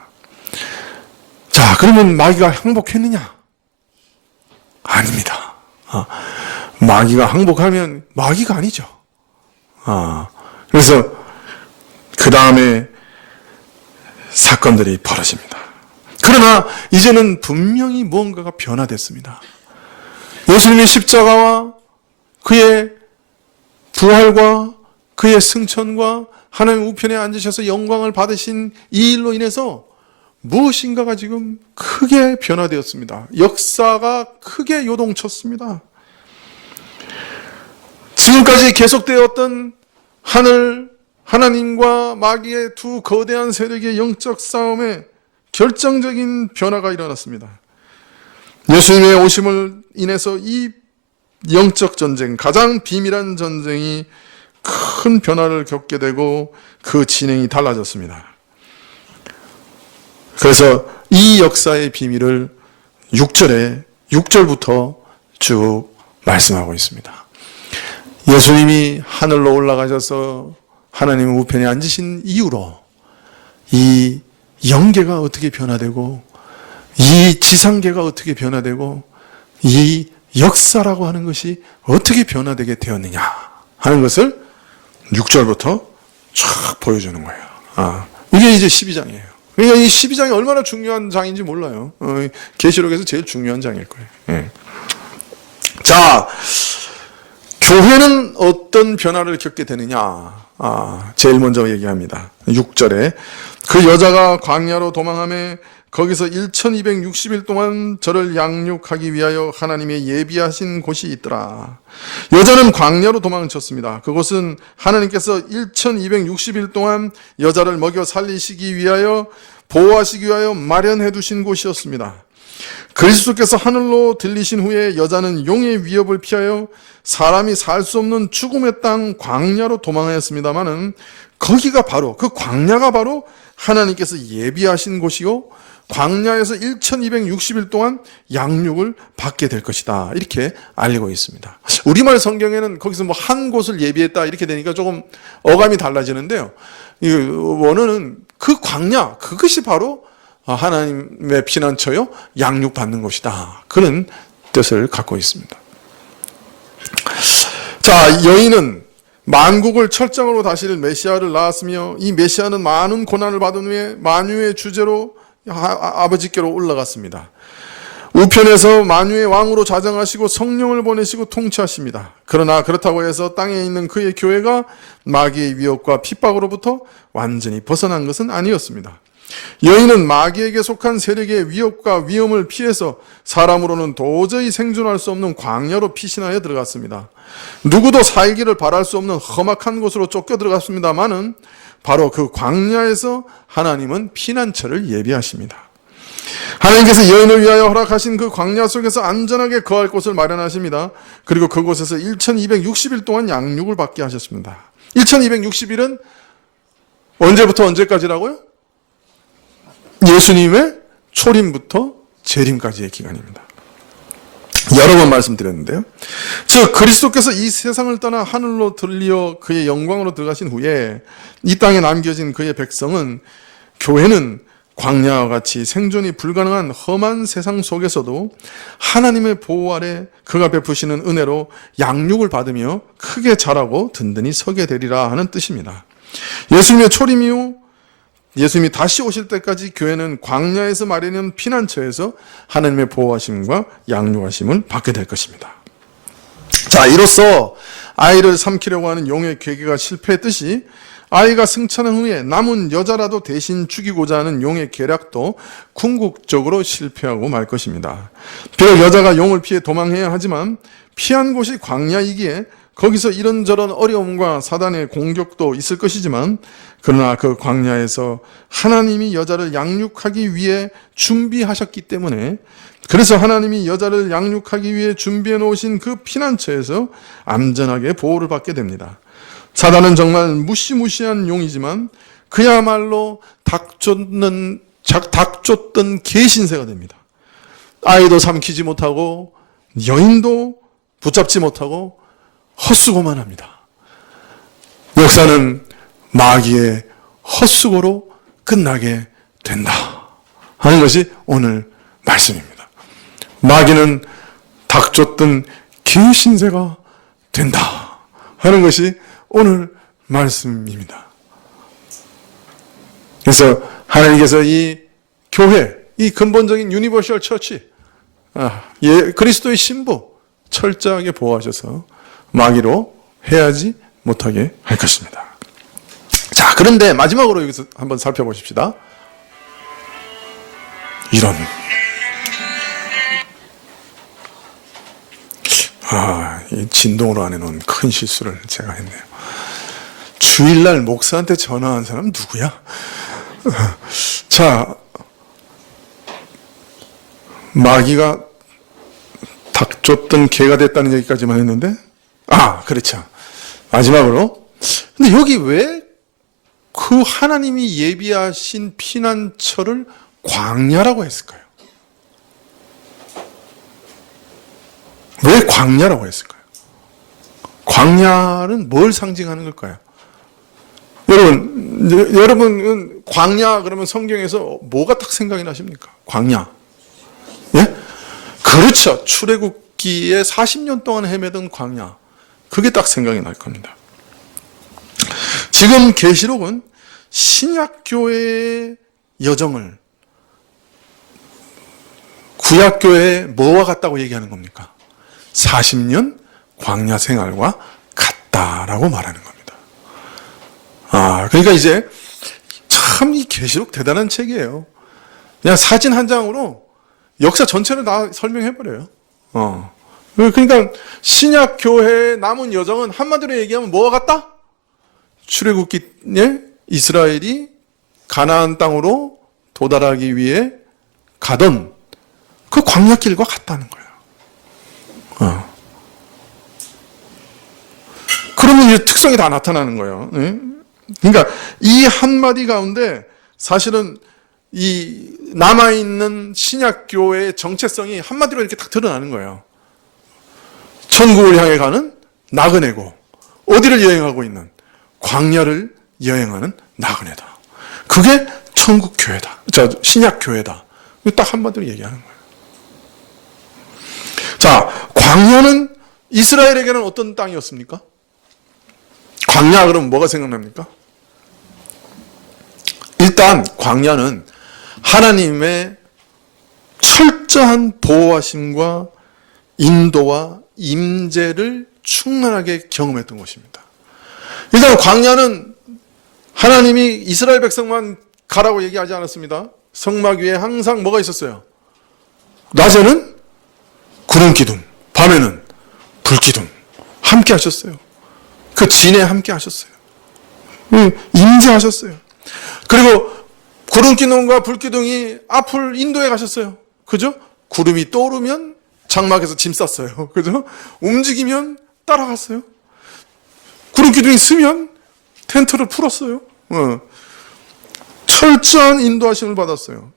자, 그러면 마귀가 항복했느냐? 아닙니다. 마귀가 항복하면 마귀가 아니죠. 그래서 그 다음에 사건들이 벌어집니다. 그러나 이제는 분명히 무언가가 변화됐습니다. 예수님의 십자가와 그의 부활과 그의 승천과 하나님 우편에 앉으셔서 영광을 받으신 이 일로 인해서 무엇인가가 지금 크게 변화되었습니다. 역사가 크게 요동쳤습니다. 지금까지 계속되었던 하나님과 마귀의 두 거대한 세력의 영적 싸움에 결정적인 변화가 일어났습니다. 예수님의 오심을 인해서 이 영적 전쟁, 가장 비밀한 전쟁이 큰 변화를 겪게 되고 그 진행이 달라졌습니다. 그래서 이 역사의 비밀을 6절부터 쭉 말씀하고 있습니다. 예수님이 하늘로 올라가셔서 하나님 우편에 앉으신 이후로 이 영계가 어떻게 변화되고 이 지상계가 어떻게 변화되고 이 역사라고 하는 것이 어떻게 변화되게 되었느냐 하는 것을 6절부터 쫙 보여주는 거예요. 이게 이제 12장이에요. 그러니까 이 12장이 얼마나 중요한 장인지 몰라요. 계시록에서 제일 중요한 장일 거예요. 예. 자, 교회는 어떤 변화를 겪게 되느냐? 제일 먼저 얘기합니다. 6절에 그 여자가 광야로 도망하며 거기서 1260일 동안 저를 양육하기 위하여 하나님의 예비하신 곳이 있더라. 여자는 광야로 도망쳤습니다. 그곳은 하나님께서 1260일 동안 여자를 먹여 살리시기 위하여 보호하시기 위하여 마련해 두신 곳이었습니다. 그리스도께서 하늘로 들리신 후에 여자는 용의 위협을 피하여 사람이 살 수 없는 죽음의 땅 광야로 도망하였습니다마는 거기가 바로 그 광야가 바로 하나님께서 예비하신 곳이요 광야에서 1260일 동안 양육을 받게 될 것이다. 이렇게 알리고 있습니다. 우리말 성경에는 거기서 뭐 한 곳을 예비했다 이렇게 되니까 조금 어감이 달라지는데요. 이 원어는 그 광야, 그것이 바로 하나님의 피난처요 양육받는 곳이다. 그런 뜻을 갖고 있습니다. 자, 여인은 만국을 철장으로 다스릴 메시아를 낳았으며 이 메시아는 많은 고난을 받은 후에 만유의 주제로 아버지께로 올라갔습니다. 우편에서 만유의 왕으로 자정하시고 성령을 보내시고 통치하십니다. 그러나 그렇다고 해서 땅에 있는 그의 교회가 마귀의 위협과 핍박으로부터 완전히 벗어난 것은 아니었습니다. 여인은 마귀에게 속한 세력의 위협과 위험을 피해서 사람으로는 도저히 생존할 수 없는 광야로 피신하여 들어갔습니다. 누구도 살기를 바랄 수 없는 험악한 곳으로 쫓겨 들어갔습니다마는 바로 그 광야에서 하나님은 피난처를 예비하십니다. 하나님께서 여인을 위하여 허락하신 그 광야 속에서 안전하게 거할 곳을 마련하십니다. 그리고 그곳에서 1260일 동안 양육을 받게 하셨습니다. 1260일은 언제부터 언제까지라고요? 예수님의 초림부터 재림까지의 기간입니다. 여러 번 말씀드렸는데요. 즉 그리스도께서 이 세상을 떠나 하늘로 들리어 그의 영광으로 들어가신 후에 이 땅에 남겨진 그의 백성은, 교회는 광야와 같이 생존이 불가능한 험한 세상 속에서도 하나님의 보호 아래 그가 베푸시는 은혜로 양육을 받으며 크게 자라고 든든히 서게 되리라 하는 뜻입니다. 예수님의 초림 이후 예수님이 다시 오실 때까지 교회는 광야에서 마련한 피난처에서 하나님의 보호하심과 양육하심을 받게 될 것입니다. 자, 이로써 아이를 삼키려고 하는 용의 계계가 실패했듯이 아이가 승천한 후에 남은 여자라도 대신 죽이고자 하는 용의 계략도 궁극적으로 실패하고 말 것입니다. 비록 여자가 용을 피해 도망해야 하지만 피한 곳이 광야이기에 거기서 이런저런 어려움과 사단의 공격도 있을 것이지만, 그러나 그 광야에서 하나님이 여자를 양육하기 위해 준비하셨기 때문에, 그래서 하나님이 여자를 양육하기 위해 준비해 놓으신 그 피난처에서 안전하게 보호를 받게 됩니다. 사단은 정말 무시무시한 용이지만 그야말로 닭쫓던 개신세가 됩니다. 아이도 삼키지 못하고 여인도 붙잡지 못하고 헛수고만 합니다. 역사는 마귀의 헛수고로 끝나게 된다 하는 것이 오늘 말씀입니다. 마귀는 닭쫓던 개신세가 된다 하는 것이 오늘 말씀입니다. 그래서 하나님께서 이 교회, 이 근본적인 유니버셜 처치, 그리스도의 신부 철저하게 보호하셔서 마귀로 해하지 못하게 할 것입니다. 자, 그런데 마지막으로 여기서 한번 살펴보십시다. 이런 이 진동으로 안 해놓은 큰 실수를 제가 했네요. 주일날 목사한테 전화한 사람 누구야? 자, 마귀가 닭쫓던 개가 됐다는 얘기까지만 했는데, 그렇죠. 마지막으로, 근데 여기 왜 그 하나님이 예비하신 피난처를 광야라고 했을까요? 왜 광야라고 했을까요? 광야는 뭘 상징하는 걸까요? 여러분은 광야 그러면 성경에서 뭐가 딱 생각이 나십니까? 광야. 예? 그렇죠. 출애굽기에 40년 동안 헤매던 광야. 그게 딱 생각이 날 겁니다. 지금 계시록은 신약교회의 여정을 구약교회의 뭐와 같다고 얘기하는 겁니까? 40년 광야 생활과 같다라고 말하는 겁니다. 그러니까 이제 참 이 계시록 대단한 책이에요. 그냥 사진 한 장으로 역사 전체를 다 설명해버려요. 그러니까 신약 교회의 남은 여정은 한마디로 얘기하면 뭐와 같다? 출애굽기에 이스라엘이 가나안 땅으로 도달하기 위해 가던 그 광야길과 같다는 거예요. 그러면 이제 특성이 다 나타나는 거예요. 그러니까 이 한마디 가운데 사실은 이 남아있는 신약교회의 정체성이 한마디로 이렇게 딱 드러나는 거예요. 천국을 향해 가는 나그네고, 어디를 여행하고 있는? 광야를 여행하는 나그네다. 그게 천국교회다. 신약교회다. 딱 한마디로 얘기하는 거예요. 자, 광야는 이스라엘에게는 어떤 땅이었습니까? 광야 그러면 뭐가 생각납니까? 일단 광야는 하나님의 철저한 보호하심과 인도와 임재를 충만하게 경험했던 곳입니다. 일단 광야는 하나님이 이스라엘 백성만 가라고 얘기하지 않았습니다. 성막 위에 항상 뭐가 있었어요? 낮에는 구름 기둥, 밤에는 불 기둥 함께 하셨어요. 그 진에 함께 하셨어요. 임재하셨어요. 그리고 구름 기둥과 불 기둥이 앞을 인도해 가셨어요. 그죠? 구름이 떠오르면 장막에서 짐 쌌어요. 그죠? 움직이면 따라갔어요. 구름 기둥이 쓰면 텐트를 풀었어요. 철저한 인도하심을 받았어요.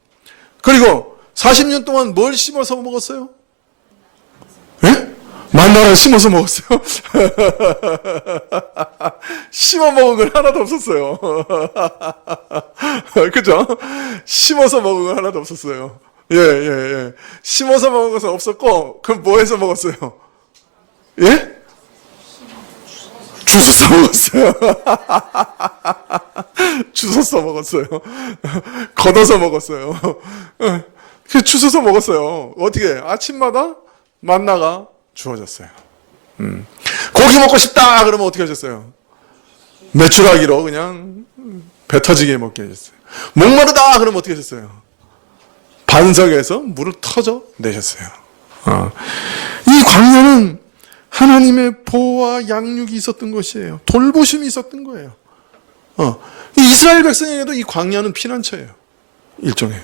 그리고 40년 동안 뭘 심어서 먹었어요? 예? 만나를 심어서 먹었어요. 심어 먹은 건 하나도 없었어요. 그죠? 심어서 먹은 건 하나도 없었어요. 예. 심어서 먹은 것은 없었고, 그럼 뭐 해서 먹었어요? 예? 주워 써 먹었어요. 주워 써 먹었어요. 걷어서 먹었어요. 주워서 먹었어요. 어떻게? 아침마다 만나가 주어졌어요. 고기 먹고 싶다 그러면 어떻게 하셨어요? 메추라기로 그냥 배 터지게 먹게 하셨어요. 목마르다 그러면 어떻게 하셨어요? 반석에서 물을 터져 내셨어요. 이 광야는 하나님의 보호와 양육이 있었던 것이에요. 돌보심이 있었던 거예요. 이 이스라엘 백성에게도 이 광야는 피난처예요. 일종의.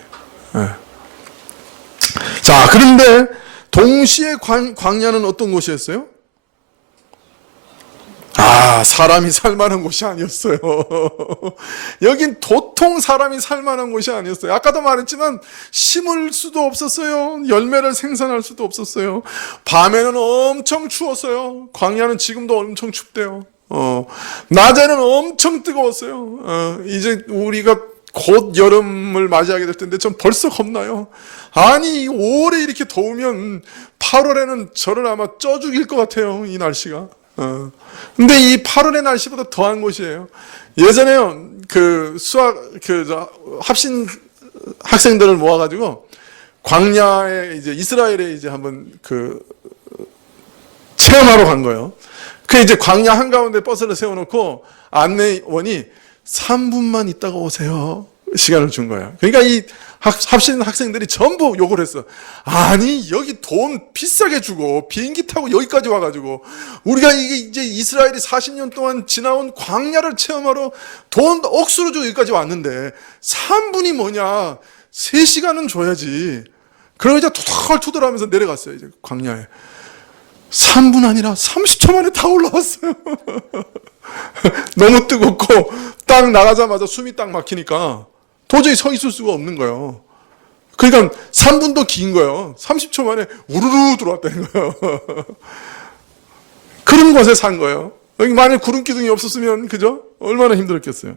자, 그런데 동시에 광야는 어떤 곳이었어요? 사람이 살만한 곳이 아니었어요. 여긴 도통 사람이 살만한 곳이 아니었어요. 아까도 말했지만 심을 수도 없었어요. 열매를 생산할 수도 없었어요. 밤에는 엄청 추웠어요. 광야는 지금도 엄청 춥대요. 낮에는 엄청 뜨거웠어요. 이제 우리가 곧 여름을 맞이하게 될 텐데 전 벌써 겁나요. 아니 올해 이렇게 더우면 8월에는 저를 아마 쪄 죽일 것 같아요. 이 날씨가. 근데 이 8월의 날씨보다 더한 곳이에요. 예전에요, 합신 학생들을 모아가지고 광야에 이제 이스라엘에 이제 한번 체험하러 간 거예요. 이제 광야 한가운데 버스를 세워놓고 안내원이 3분만 있다가 오세요. 시간을 준 거야. 그러니까 이 합신 학생들이 전부 욕을 했어. 아니 여기 돈 비싸게 주고 비행기 타고 여기까지 와가지고 우리가 이게 이제 이스라엘이 40년 동안 지나온 광야를 체험하러 돈 억수로 주고 여기까지 왔는데 3분이 뭐냐 3시간은 줘야지. 그러고 이제 투덜투덜하면서 내려갔어요. 이제 광야에 3분 아니라 30초 만에 다 올라왔어요. 너무 뜨겁고 딱 나가자마자 숨이 딱 막히니까 도저히 서 있을 수가 없는 거예요. 그러니까 3분도 긴 거예요. 30초 만에 우르르 들어왔다는 거예요. 그런 곳에 산 거예요. 여기 만약 구름 기둥이 없었으면 그죠? 얼마나 힘들었겠어요.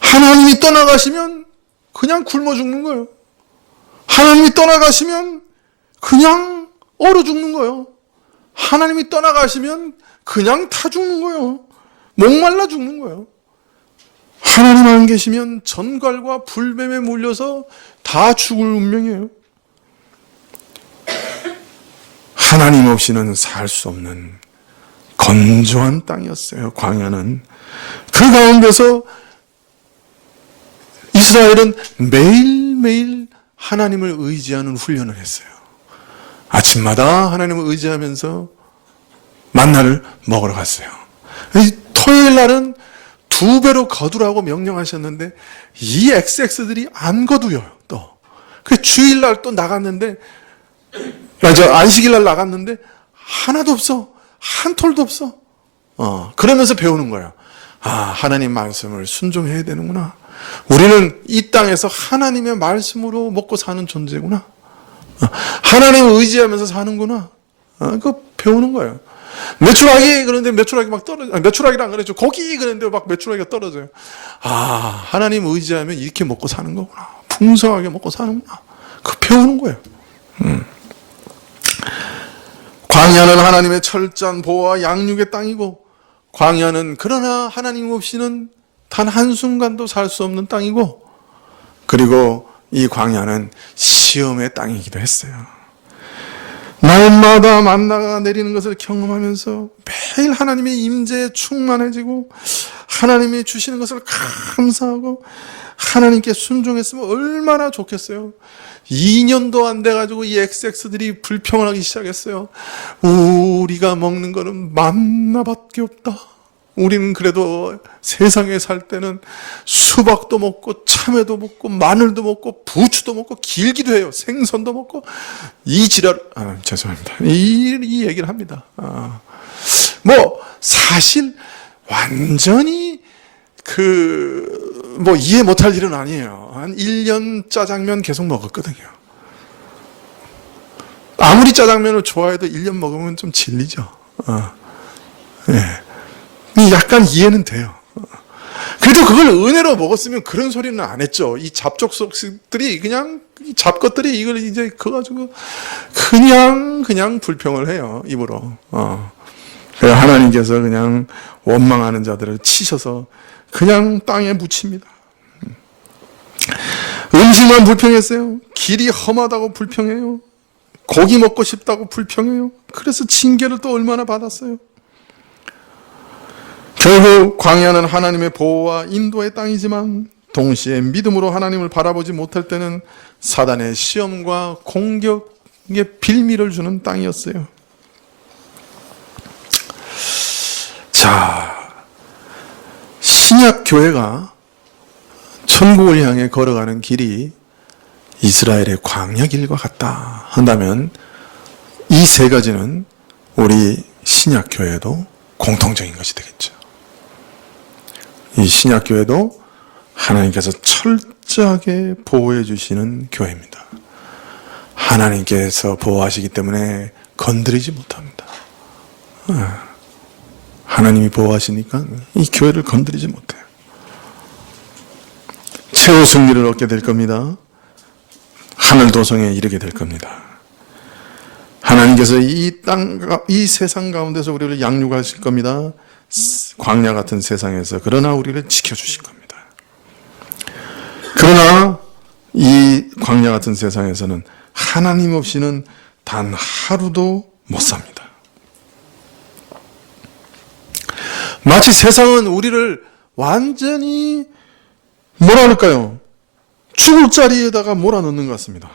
하나님이 떠나가시면 그냥 굶어 죽는 거예요. 하나님이 떠나가시면 그냥 얼어 죽는 거예요. 하나님이 떠나가시면 그냥 타 죽는 거예요. 목말라 죽는 거예요. 하나님 안 계시면 전갈과 불뱀에 물려서 다 죽을 운명이에요. 하나님 없이는 살 수 없는 건조한 땅이었어요. 광야는. 그 가운데서 이스라엘은 매일매일 하나님을 의지하는 훈련을 했어요. 아침마다 하나님을 의지하면서 만나를 먹으러 갔어요. 토요일 날은 2배로 거두라고 명령하셨는데 이 XX들이 안 거두요. 또 주일날 또 나갔는데 안식일날 나갔는데 하나도 없어. 한 톨도 없어. 그러면서 배우는 거예요. 하나님 말씀을 순종해야 되는구나. 우리는 이 땅에서 하나님의 말씀으로 먹고 사는 존재구나. 하나님을 의지하면서 사는구나. 그거 배우는 거예요. 메추라기 그런데 메추라기 막 떨어져. 메추라기랑 그랬죠. 고기 그런데 막 메추라기가 떨어져요. 하나님 의지하면 이렇게 먹고 사는 거구나. 풍성하게 먹고 사는구나. 그거 배우는 거예요. 광야는 하나님의 철저한 보호와 양육의 땅이고 광야는 그러나 하나님 없이는 단 한순간도 살 수 없는 땅이고 그리고 이 광야는 시험의 땅이기도 했어요. 날마다 만나가 내리는 것을 경험하면서 매일 하나님의 임재에 충만해지고 하나님이 주시는 것을 감사하고 하나님께 순종했으면 얼마나 좋겠어요. 2년도 안 돼가지고 이 XX들이 불평을 하기 시작했어요. 우리가 먹는 거는 만나밖에 없다. 우리는 그래도 세상에 살 때는 수박도 먹고 참외도 먹고 마늘도 먹고 부추도 먹고 길기도 해요. 생선도 먹고 이 지랄 죄송합니다. 이 얘기를 합니다. 사실 완전히 이해 못할 일은 아니에요. 한 1년 짜장면 계속 먹었거든요. 아무리 짜장면을 좋아해도 1년 먹으면 좀 질리죠. 약간 이해는 돼요. 그래도 그걸 은혜로 먹었으면 그런 소리는 안 했죠. 이 잡족속들이 이 잡것들이 이걸 이제 그거 가지고 그냥 불평을 해요. 입으로. 그래서 하나님께서 그냥 원망하는 자들을 치셔서 그냥 땅에 묻힙니다. 음식만 불평했어요. 길이 험하다고 불평해요. 고기 먹고 싶다고 불평해요. 그래서 징계를 또 얼마나 받았어요. 결국 광야는 하나님의 보호와 인도의 땅이지만 동시에 믿음으로 하나님을 바라보지 못할 때는 사단의 시험과 공격의 빌미를 주는 땅이었어요. 자, 신약 교회가 천국을 향해 걸어가는 길이 이스라엘의 광야 길과 같다 한다면 이 세 가지는 우리 신약 교회도 공통적인 것이 되겠죠. 이 신약 교회도 하나님께서 철저하게 보호해 주시는 교회입니다. 하나님께서 보호하시기 때문에 건드리지 못합니다. 하나님이 보호하시니까 이 교회를 건드리지 못해요. 최후 승리를 얻게 될 겁니다. 하늘 도성에 이르게 될 겁니다. 하나님께서 이 세상 가운데서 우리를 양육하실 겁니다. 광야 같은 세상에서. 그러나 우리를 지켜주실 겁니다. 그러나 이 광야 같은 세상에서는 하나님 없이는 단 하루도 못 삽니다. 마치 세상은 우리를 완전히 뭐랄까요? 죽을 자리에다가 몰아넣는 것 같습니다.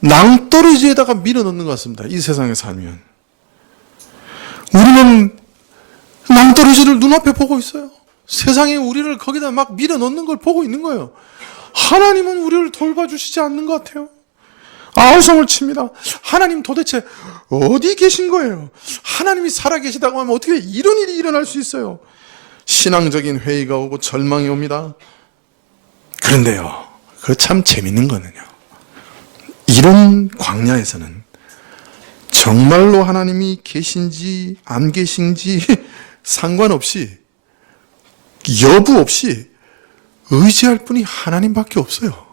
낭떠러지에다가 밀어넣는 것 같습니다. 이 세상에 살면. 우리는 낭떠러지를 눈앞에 보고 있어요. 세상에 우리를 거기다 막 밀어넣는 걸 보고 있는 거예요. 하나님은 우리를 돌봐주시지 않는 것 같아요. 아우성을 칩니다. 하나님 도대체 어디 계신 거예요? 하나님이 살아계시다고 하면 어떻게 이런 일이 일어날 수 있어요? 신앙적인 회의가 오고 절망이 옵니다. 그런데요, 그 참 재밌는 거는요, 이런 광야에서는 정말로 하나님이 계신지 안 계신지 상관없이, 여부 없이 의지할 분이 하나님밖에 없어요.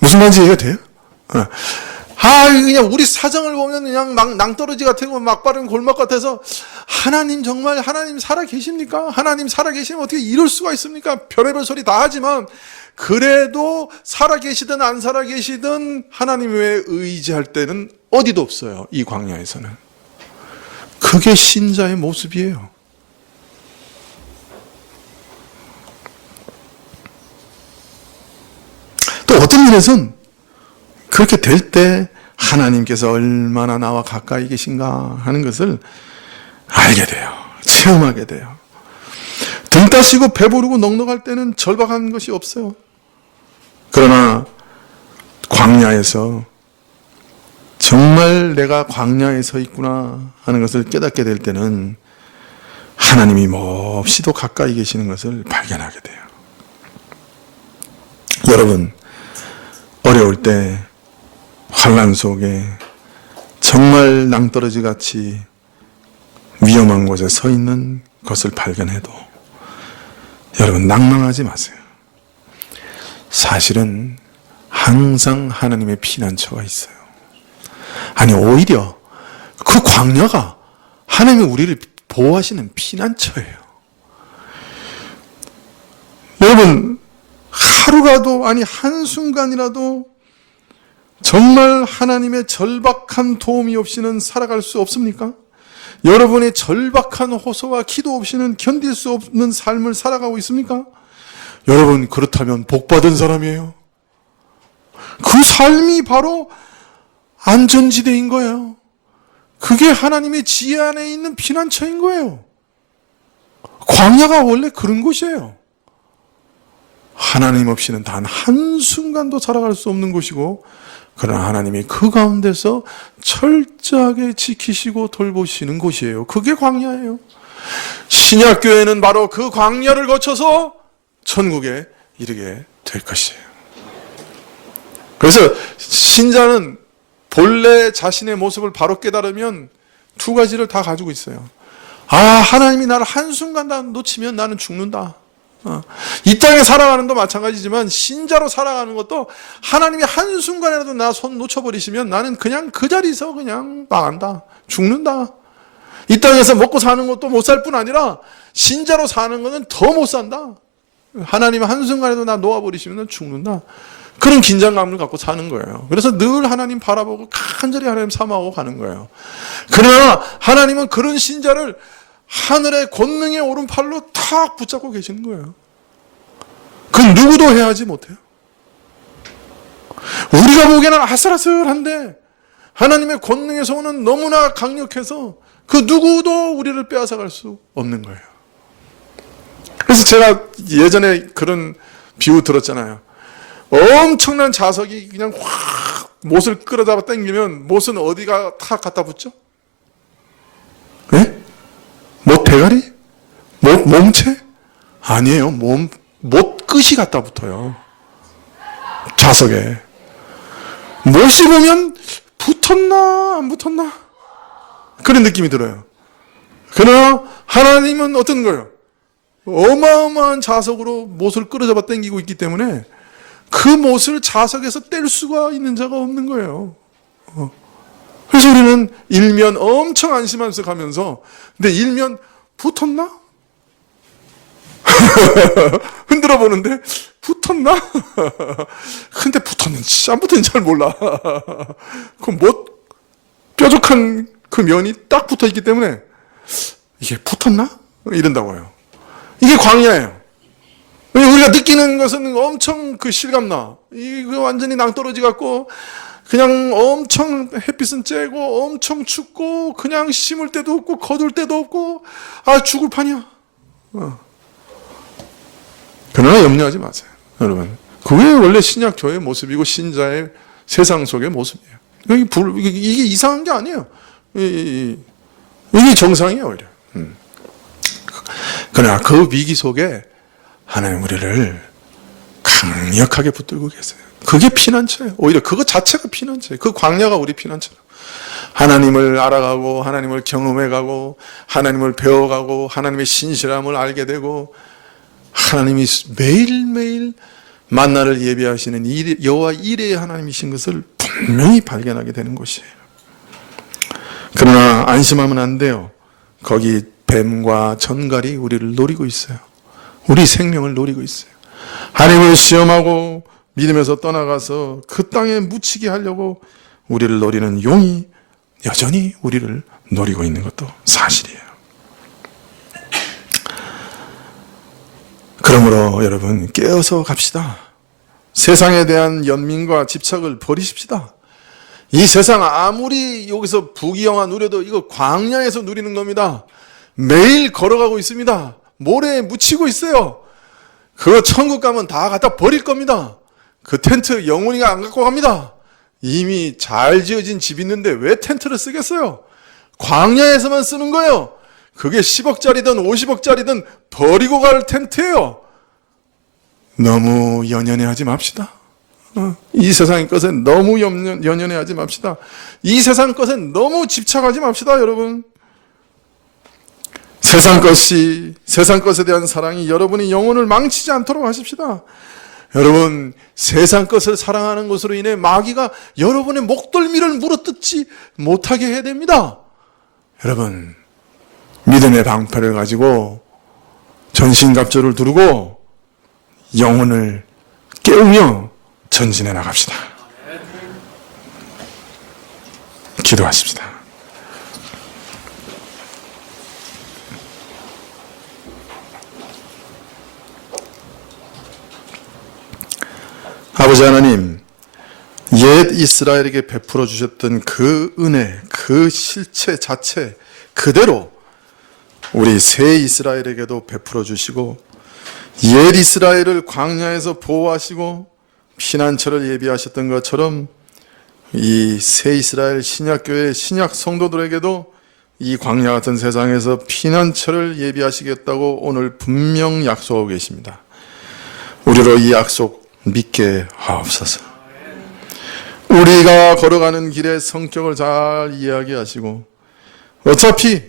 무슨 말인지 이해가 돼요? 그냥 우리 사정을 보면 그냥 낭떠러지 같고 막바른 골목 같아서 하나님 정말 하나님 살아 계십니까? 하나님 살아 계시면 어떻게 이럴 수가 있습니까? 별의별 소리 다 하지만 그래도 살아 계시든 안 살아 계시든 하나님 외에 의지할 때는 어디도 없어요. 이 광야에서는. 그게 신자의 모습이에요. 또 어떤 일에선 그렇게 될 때 하나님께서 얼마나 나와 가까이 계신가 하는 것을 알게 돼요. 체험하게 돼요. 등 따시고 배부르고 넉넉할 때는 절박한 것이 없어요. 그러나 광야에서 정말 내가 광야에 서 있구나 하는 것을 깨닫게 될 때는 하나님이 몹시도 가까이 계시는 것을 발견하게 돼요. 여러분, 어려울 때 환난 속에 정말 낭떠러지 같이 위험한 곳에 서 있는 것을 발견해도 여러분 낭망하지 마세요. 사실은 항상 하나님의 피난처가 있어요. 아니, 오히려 그 광야가 하나님이 우리를 보호하시는 피난처예요. 여러분, 하루라도, 아니 한순간이라도 정말 하나님의 절박한 도움이 없이는 살아갈 수 없습니까? 여러분의 절박한 호소와 기도 없이는 견딜 수 없는 삶을 살아가고 있습니까? 여러분, 그렇다면 복받은 사람이에요. 그 삶이 바로 안전지대인 거예요. 그게 하나님의 지혜 안에 있는 피난처인 거예요. 광야가 원래 그런 곳이에요. 하나님 없이는 단 한순간도 살아갈 수 없는 곳이고, 그러나 하나님이 그 가운데서 철저하게 지키시고 돌보시는 곳이에요. 그게 광야예요. 신약교회는 바로 그 광야를 거쳐서 천국에 이르게 될 것이에요. 그래서 신자는 본래 자신의 모습을 바로 깨달으면 두 가지를 다 가지고 있어요. 하나님이 나를 한순간 다 놓치면 나는 죽는다. 이 땅에 살아가는 것도 마찬가지지만 신자로 살아가는 것도 하나님이 한순간이라도 나 손 놓쳐버리시면 나는 그냥 그 자리에서 그냥 망한다. 죽는다. 이 땅에서 먹고 사는 것도 못 살 뿐 아니라 신자로 사는 것은 더 못 산다. 하나님 한순간에도 나 놓아버리시면 죽는다. 그런 긴장감을 갖고 사는 거예요. 그래서 늘 하나님 바라보고 간절히 하나님 사모하고 가는 거예요. 그러나 하나님은 그런 신자를 하늘의 권능의 오른팔로 탁 붙잡고 계시는 거예요. 그 누구도 해하지 못해요. 우리가 보기에는 아슬아슬한데 하나님의 권능에서 오는 너무나 강력해서 그 누구도 우리를 빼앗아갈 수 없는 거예요. 그래서 제가 예전에 그런 비유 들었잖아요. 엄청난 자석이 그냥 확 못을 끌어잡아 당기면 못은 어디가 탁 갖다 붙죠? 예? 못 대가리? 못 몸체? 아니에요. 못 끝이 갖다 붙어요. 자석에. 못이 보면 붙었나 안 붙었나? 그런 느낌이 들어요. 그러나 하나님은 어떤 거예요? 어마어마한 자석으로 못을 끌어잡아 당기고 있기 때문에 그 못을 자석에서 뗄 수가 있는 자가 없는 거예요. 그래서 우리는 일면 엄청 안심하면서 가면서 근데 일면 붙었나? 흔들어 보는데 붙었나? 근데 붙었는지 안 붙었는지 잘 몰라. 그 못 뾰족한 그 면이 딱 붙어 있기 때문에 이게 붙었나? 이런다고요. 이게 광야예요. 우리가 느끼는 것은 엄청 그 실감나. 이거 완전히 낭떠러지 같고 그냥 엄청 햇빛은 쬐고 엄청 춥고 그냥 심을 데도 없고 거둘 데도 없고 죽을 판이야. 그러나 염려하지 마세요. 여러분. 그게 원래 신약 교회의 모습이고 신자의 세상 속의 모습이에요. 이게 이상한 게 아니에요. 이게 정상이에요, 오히려. 그러나 그 위기 속에 하나님 우리를 강력하게 붙들고 계세요. 그게 피난처예요. 오히려 그거 자체가 피난처예요. 그 광야가 우리 피난처예요. 하나님을 알아가고 하나님을 경험해가고 하나님을 배워가고 하나님의 신실함을 알게 되고 하나님이 매일매일 만나를 예비하시는 여호와 이레의 하나님이신 것을 분명히 발견하게 되는 곳이에요. 그러나 안심하면 안 돼요. 거기 뱀과 전갈이 우리를 노리고 있어요. 우리 생명을 노리고 있어요. 하나님을 시험하고 믿음에서 떠나가서 그 땅에 묻히게 하려고 우리를 노리는 용이 여전히 우리를 노리고 있는 것도 사실이에요. 그러므로 여러분 깨어서 갑시다. 세상에 대한 연민과 집착을 버리십시다. 이 세상 아무리 여기서 부귀영화 누려도 이거 광야에서 누리는 겁니다. 매일 걸어가고 있습니다. 모래에 묻히고 있어요. 그거 천국 가면 다 갖다 버릴 겁니다. 그 텐트 영혼이가 안 갖고 갑니다. 이미 잘 지어진 집 있는데 왜 텐트를 쓰겠어요? 광야에서만 쓰는 거예요. 그게 10억짜리든 50억짜리든 버리고 갈 텐트예요. 너무 연연해하지 맙시다. 이 세상의 것에 너무 연연해하지 맙시다. 이 세상 것에 너무 집착하지 맙시다, 여러분. 세상 것에 대한 사랑이 여러분의 영혼을 망치지 않도록 하십시다. 여러분, 세상 것을 사랑하는 것으로 인해 마귀가 여러분의 목덜미를 물어뜯지 못하게 해야 됩니다. 여러분, 믿음의 방패를 가지고 전신갑주를 두르고 영혼을 깨우며 전진해 나갑시다. 기도하십시다. 아버지 하나님, 옛 이스라엘에게 베풀어 주셨던 그 은혜, 그 실체 자체 그대로 우리 새 이스라엘에게도 베풀어 주시고 옛 이스라엘을 광야에서 보호하시고 피난처를 예비하셨던 것처럼 이 새 이스라엘 신약교회 신약 성도들에게도 이 광야 같은 세상에서 피난처를 예비하시겠다고 오늘 분명 약속하고 계십니다. 우리로 이 약속 믿게 하옵소서. 우리가 걸어가는 길의 성격을 잘 이해하게 하시고 어차피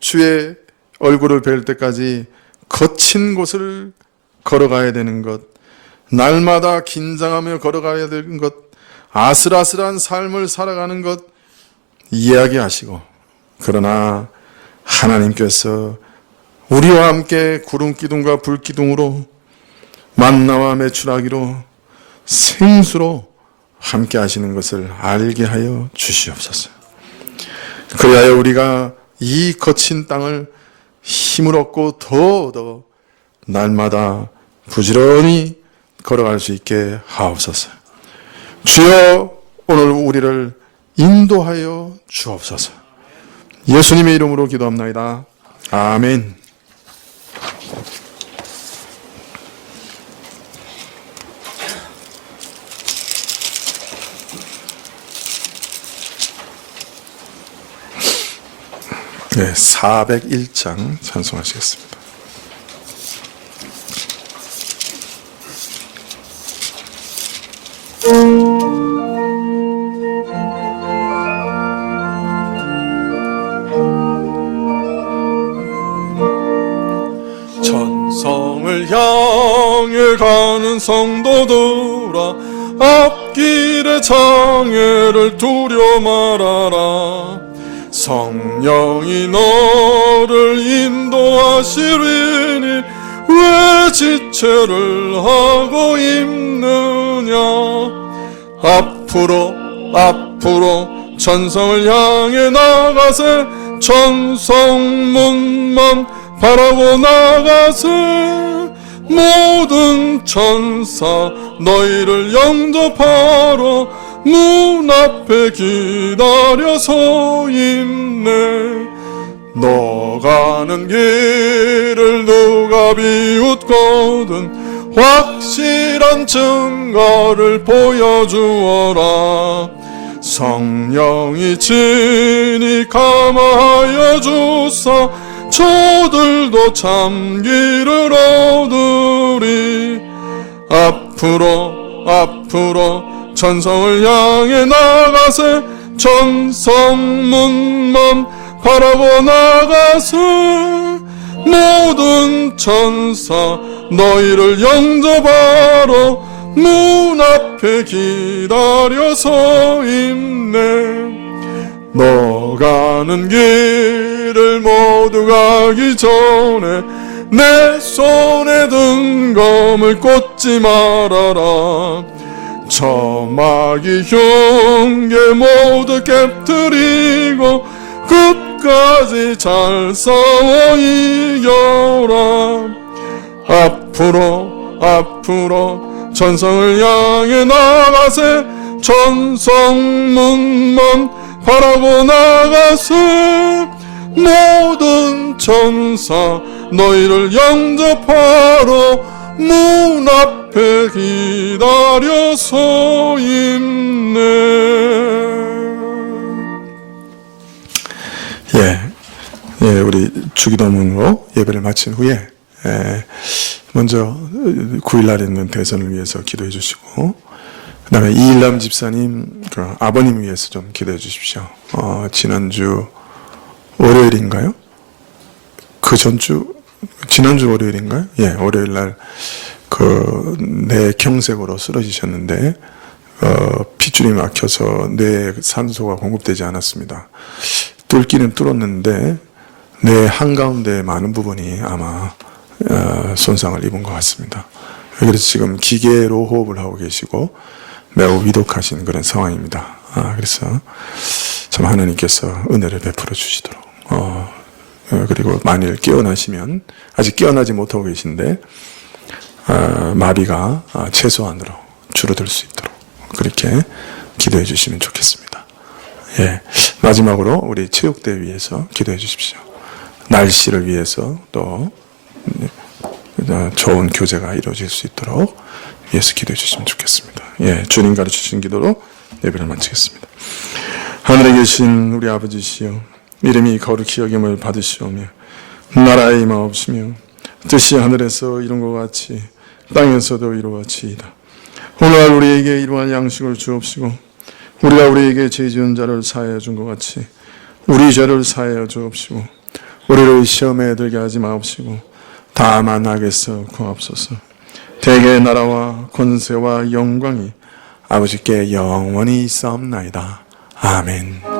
주의 얼굴을 뵐 때까지 거친 곳을 걸어가야 되는 것, 날마다 긴장하며 걸어가야 되는 것, 아슬아슬한 삶을 살아가는 것 이해하게 하시고, 그러나 하나님께서 우리와 함께 구름 기둥과 불 기둥으로 만나와 매출하기로 생수로 함께 하시는 것을 알게 하여 주시옵소서. 그리하여 우리가 이 거친 땅을 힘을 얻고 더더 날마다 부지런히 걸어갈 수 있게 하옵소서. 주여, 오늘 우리를 인도하여 주옵소서. 예수님의 이름으로 기도합나이다. 아멘. 네, 401장 찬송하시겠습니다. 천성을 향해 가는 성도들아, 앞길의 장애를 두려 말아라. 성령이 너를 인도하시리니 왜 지체를 하고 있느냐. 앞으로 천성을 향해 나가세. 천성문만 바라고 나가세. 모든 천사 너희를 영접하러 문 앞에 기다려 서 있네. 너 가는 길을 누가 비웃거든 확실한 증거를 보여주어라. 성령이 친히 감화하여 주사 저들도 참기를 얻으리. 앞으로 천성을 향해 나가세. 천성문만 바라고 나가세. 모든 천사 너희를 영접하러 문 앞에 기다려 서 있네. 너 가는 길을 모두 가기 전에 내 손에 든 검을 꽂지 말아라. 저 마귀 흉계 모두 깨뜨리고 끝까지 잘 싸워 이겨라. 앞으로 천성을 향해 나가세. 천성문만 바라고 나가세. 모든 천사 너희를 영접하러 문 앞에 기다려 서 있네. 우리 주기도문으로 예배를 마친 후에 먼저 9일날 있는 대선을 위해서 기도해 주시고, 그 다음에 이일남 집사님 그 아버님 위해서 좀 기도해 주십시오. 지난주 월요일인가요? 지난주 월요일인가요? 월요일날 뇌경색으로 쓰러지셨는데 핏줄이 막혀서 뇌에 산소가 공급되지 않았습니다. 뚫기는 뚫었는데 뇌 한가운데 많은 부분이 아마 손상을 입은 것 같습니다. 그래서 지금 기계로 호흡을 하고 계시고 매우 위독하신 그런 상황입니다. 그래서 참 하나님께서 은혜를 베풀어 주시도록, 그리고 만일 깨어나시면, 아직 깨어나지 못하고 계신데 마비가 최소한으로 줄어들 수 있도록 그렇게 기도해 주시면 좋겠습니다. 마지막으로 우리 체육대회 위해서 기도해 주십시오. 날씨를 위해서 또 좋은 교제가 이루어질 수 있도록 위해서 기도해 주시면 좋겠습니다. 주님 가르치신 기도로 예배를 마치겠습니다. 하늘에 계신 우리 아버지시여, 이름이 거룩히 여김을 받으시오며 나라의 임하옵시며 뜻이 하늘에서 이룬 것 같이 땅에서도 이루어지이다. 오늘 우리에게 이러한 양식을 주옵시고 우리가 우리에게 죄 지은 자를 사하여 준 것 같이 우리 죄를 사하여 주옵시고 우리를 시험에 들게 하지 마옵시고 다만 악에서 구하옵소서. 대개의 나라와 권세와 영광이 아버지께 영원히 있사옵나이다. 아멘.